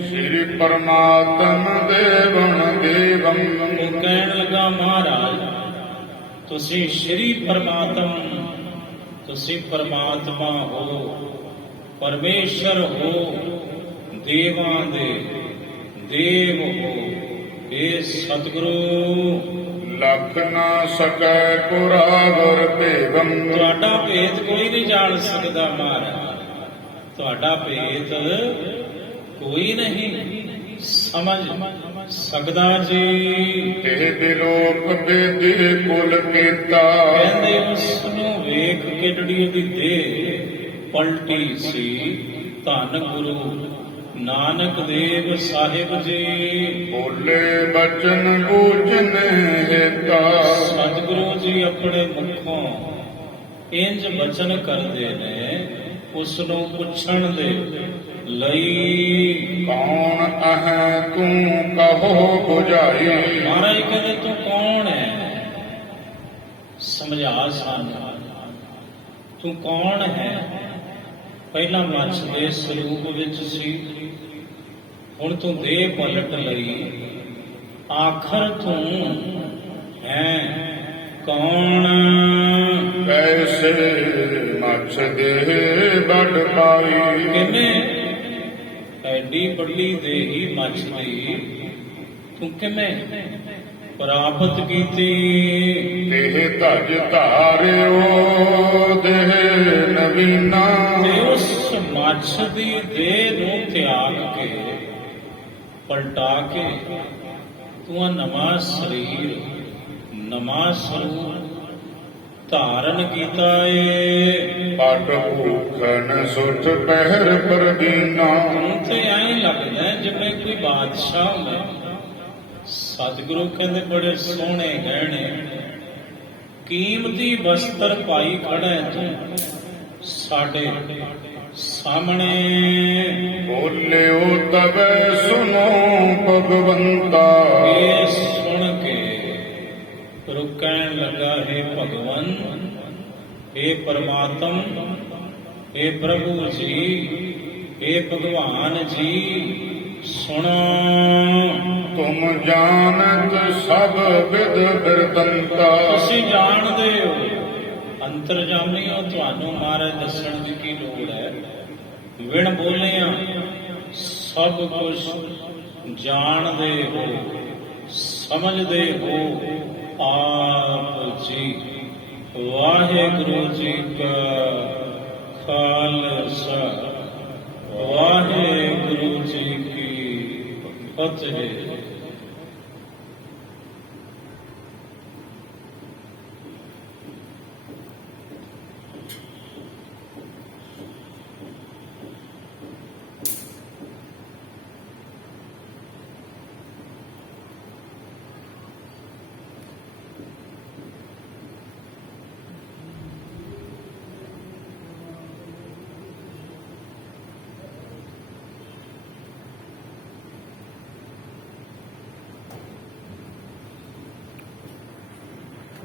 ਸ੍ਰੀ ਪਰਮਾਤਮ ਦੇਵੰ ਦੇਵੰ। ਉਹ ਕਹਿਣ ਲੱਗਾ ਮਹਾਰਾਜ ਤੁਸੀਂ ਸ਼੍ਰੀ ਪਰਮਾਤਮ, ਤੁਸੀਂ ਪਰਮਾਤਮਾ ਹੋ, ਪਰਮੇਸ਼ਰ ਹੋ, ਦੇਵਾਂ ਦੇ ਦੇਵ ਹੋ। ਇਹ ਸਤਿਗੁਰੂ ਲਖ ਨਾ ਸਕੈ ਕੁਰਾਵਰ ਭੇਵੰ। ਤੁਹਾਡਾ ਭੇਦ ਕੋਈ ਨਹੀਂ ਜਾਣ ਸਕਦਾ ਮਹਾਰਾਜ, ਤੁਹਾਡਾ ਭੇਦ ਕੋਈ ਨਹੀਂ ਸਮਝ ਸਕਦਾ ਜੀ। ਤੇ ਬਿਲੋਕ ਬੇਦੀ ਕੁਲ ਕੀਤਾ। ਕਹਿੰਦੇ ਉਸ ਨੂੰ ਵੇਖ ਕੇ ਜਿਹੜੀ ਉਹਦੀ ਦੇਹ ਪਲਟੀ ਸੀ, ਧੰਨ ਗੁਰੂ ਨਾਨਕ ਦੇਵ ਸਾਹਿਬ ਜੀ ਬੋਲੇ ਬਚਨ ਬੂਝਨੇ ਹਿਤਾ। ਸਤਿਗੁਰੂ ਜੀ ਆਪਣੇ ਮੁਖੋਂ ਇੰਜ ਬਚਨ ਕਰਦੇ ਨੇ ਉਸ ਨੂੰ ਪੁੱਛਣ ਦੇ ਲਈ। ਕੌਣ ਅਹੈ ਤੂੰ ਕਹੋ ਬੁਝਾਈ। ਮਹਾਰਾਜ ਕਹਿੰਦੇ ਤੂੰ ਕੌਣ ਹੈ, ਸਮਝਾ ਸਾਨੂੰ ਤੂੰ ਕੌਣ ਹੈ। ਪਹਿਲਾਂ ਮੱਛ ਦੇ ਸਰੂਪ ਵਿੱਚ ਸੀ, ਹੁਣ ਤੂੰ ਦੇਹ ਪਲਟ ਲਈ, ਆਖਰ ਤੂੰ ਹੈ ਕੌਣ। ਕੈ ਐਸੇ ਮੱਛ ਦੇ ਵੱਡ ਪਾਈ ਕਿਵੇਂ ਐਡੀ ਵੱਡੀ ਦੇਹੀ ਮੱਛ ਦੀ ਤੂੰ ਕਿਵੇਂ ਪ੍ਰਾਪਤ ਕੀਤੀ? ਦੇਹ ਧਜ ਧਾਰਿਓ ਦੇਹ ਨਵੀਨਾ ਤੇ ਉਸ ਮੱਛ ਦੀ ਦੇਹ ਨੂੰ ਤਿਆਗ ਕੇ ਪਲਟਾ ਕੇ ਤੂੰ ਆ ਨਵਾਂ ਸਰੀਰ ਨਵਾਂ ਸਰੂਪ ਧਾਰਨ ਕੀਤਾ ਏ। ਪਟ ਭੂਖਨ ਸੁਠ ਪਹਿਰ ਪਰਦੀਨਾ ਤੂੰ ਤੇ ਐਂ ਲੱਗਦਾ ਜਿਵੇਂ ਕੋਈ ਬਾਦਸ਼ਾਹ ਹੁੰਦਾ। ਸਤਿਗੁਰੂ ਕਹਿੰਦੇ ਬੜੇ ਸੋਹਣੇ ਗਹਿਣੇ ਕੀਮਤੀ ਵਸਤਰ ਪਾਈ ਖੜਾ ਹੈ ਤੂੰ ਸਾਡੇ ਸਾਹਮਣੇ। ਬੋਲਿਓ ਤਬੈ ਸੁਨੋ ਭਗਵੰਤਾ ਇਹ ਸੁਣ ਕੇ ਗੁਰੂ ਕਹਿਣ ਲੱਗਾ, ਹੈ ਭਗਵਨ, हे परमात्म, हे प्रभु जी, हे भगवान जी, सुनो। तुम जानत सब विद बिरतंता ਤੁਸੀਂ ਜਾਣਦੇ ਹੋ, ਅੰਤਰਜਾਮੀ ਹੋ, ਤੁਹਾਨੂੰ ਮਹਾਰਾਜ ਦੱਸਣ ਦੀ ਕੀ ਲੋੜ ਹੈ। ਵਿਣ ਬੋਲਿਆ ਸਭ ਕੁਝ ਜਾਣਦੇ ਹੋ, ਸਮਝਦੇ ਹੋ ਆਪ ਜੀ। ਵਾਹਿਗੁਰੂ ਜੀ ਕਾ ਖਾਲਸਾ, ਵਾਹਿਗੁਰੂ ਜੀ ਕੀ ਫਤਿਹ।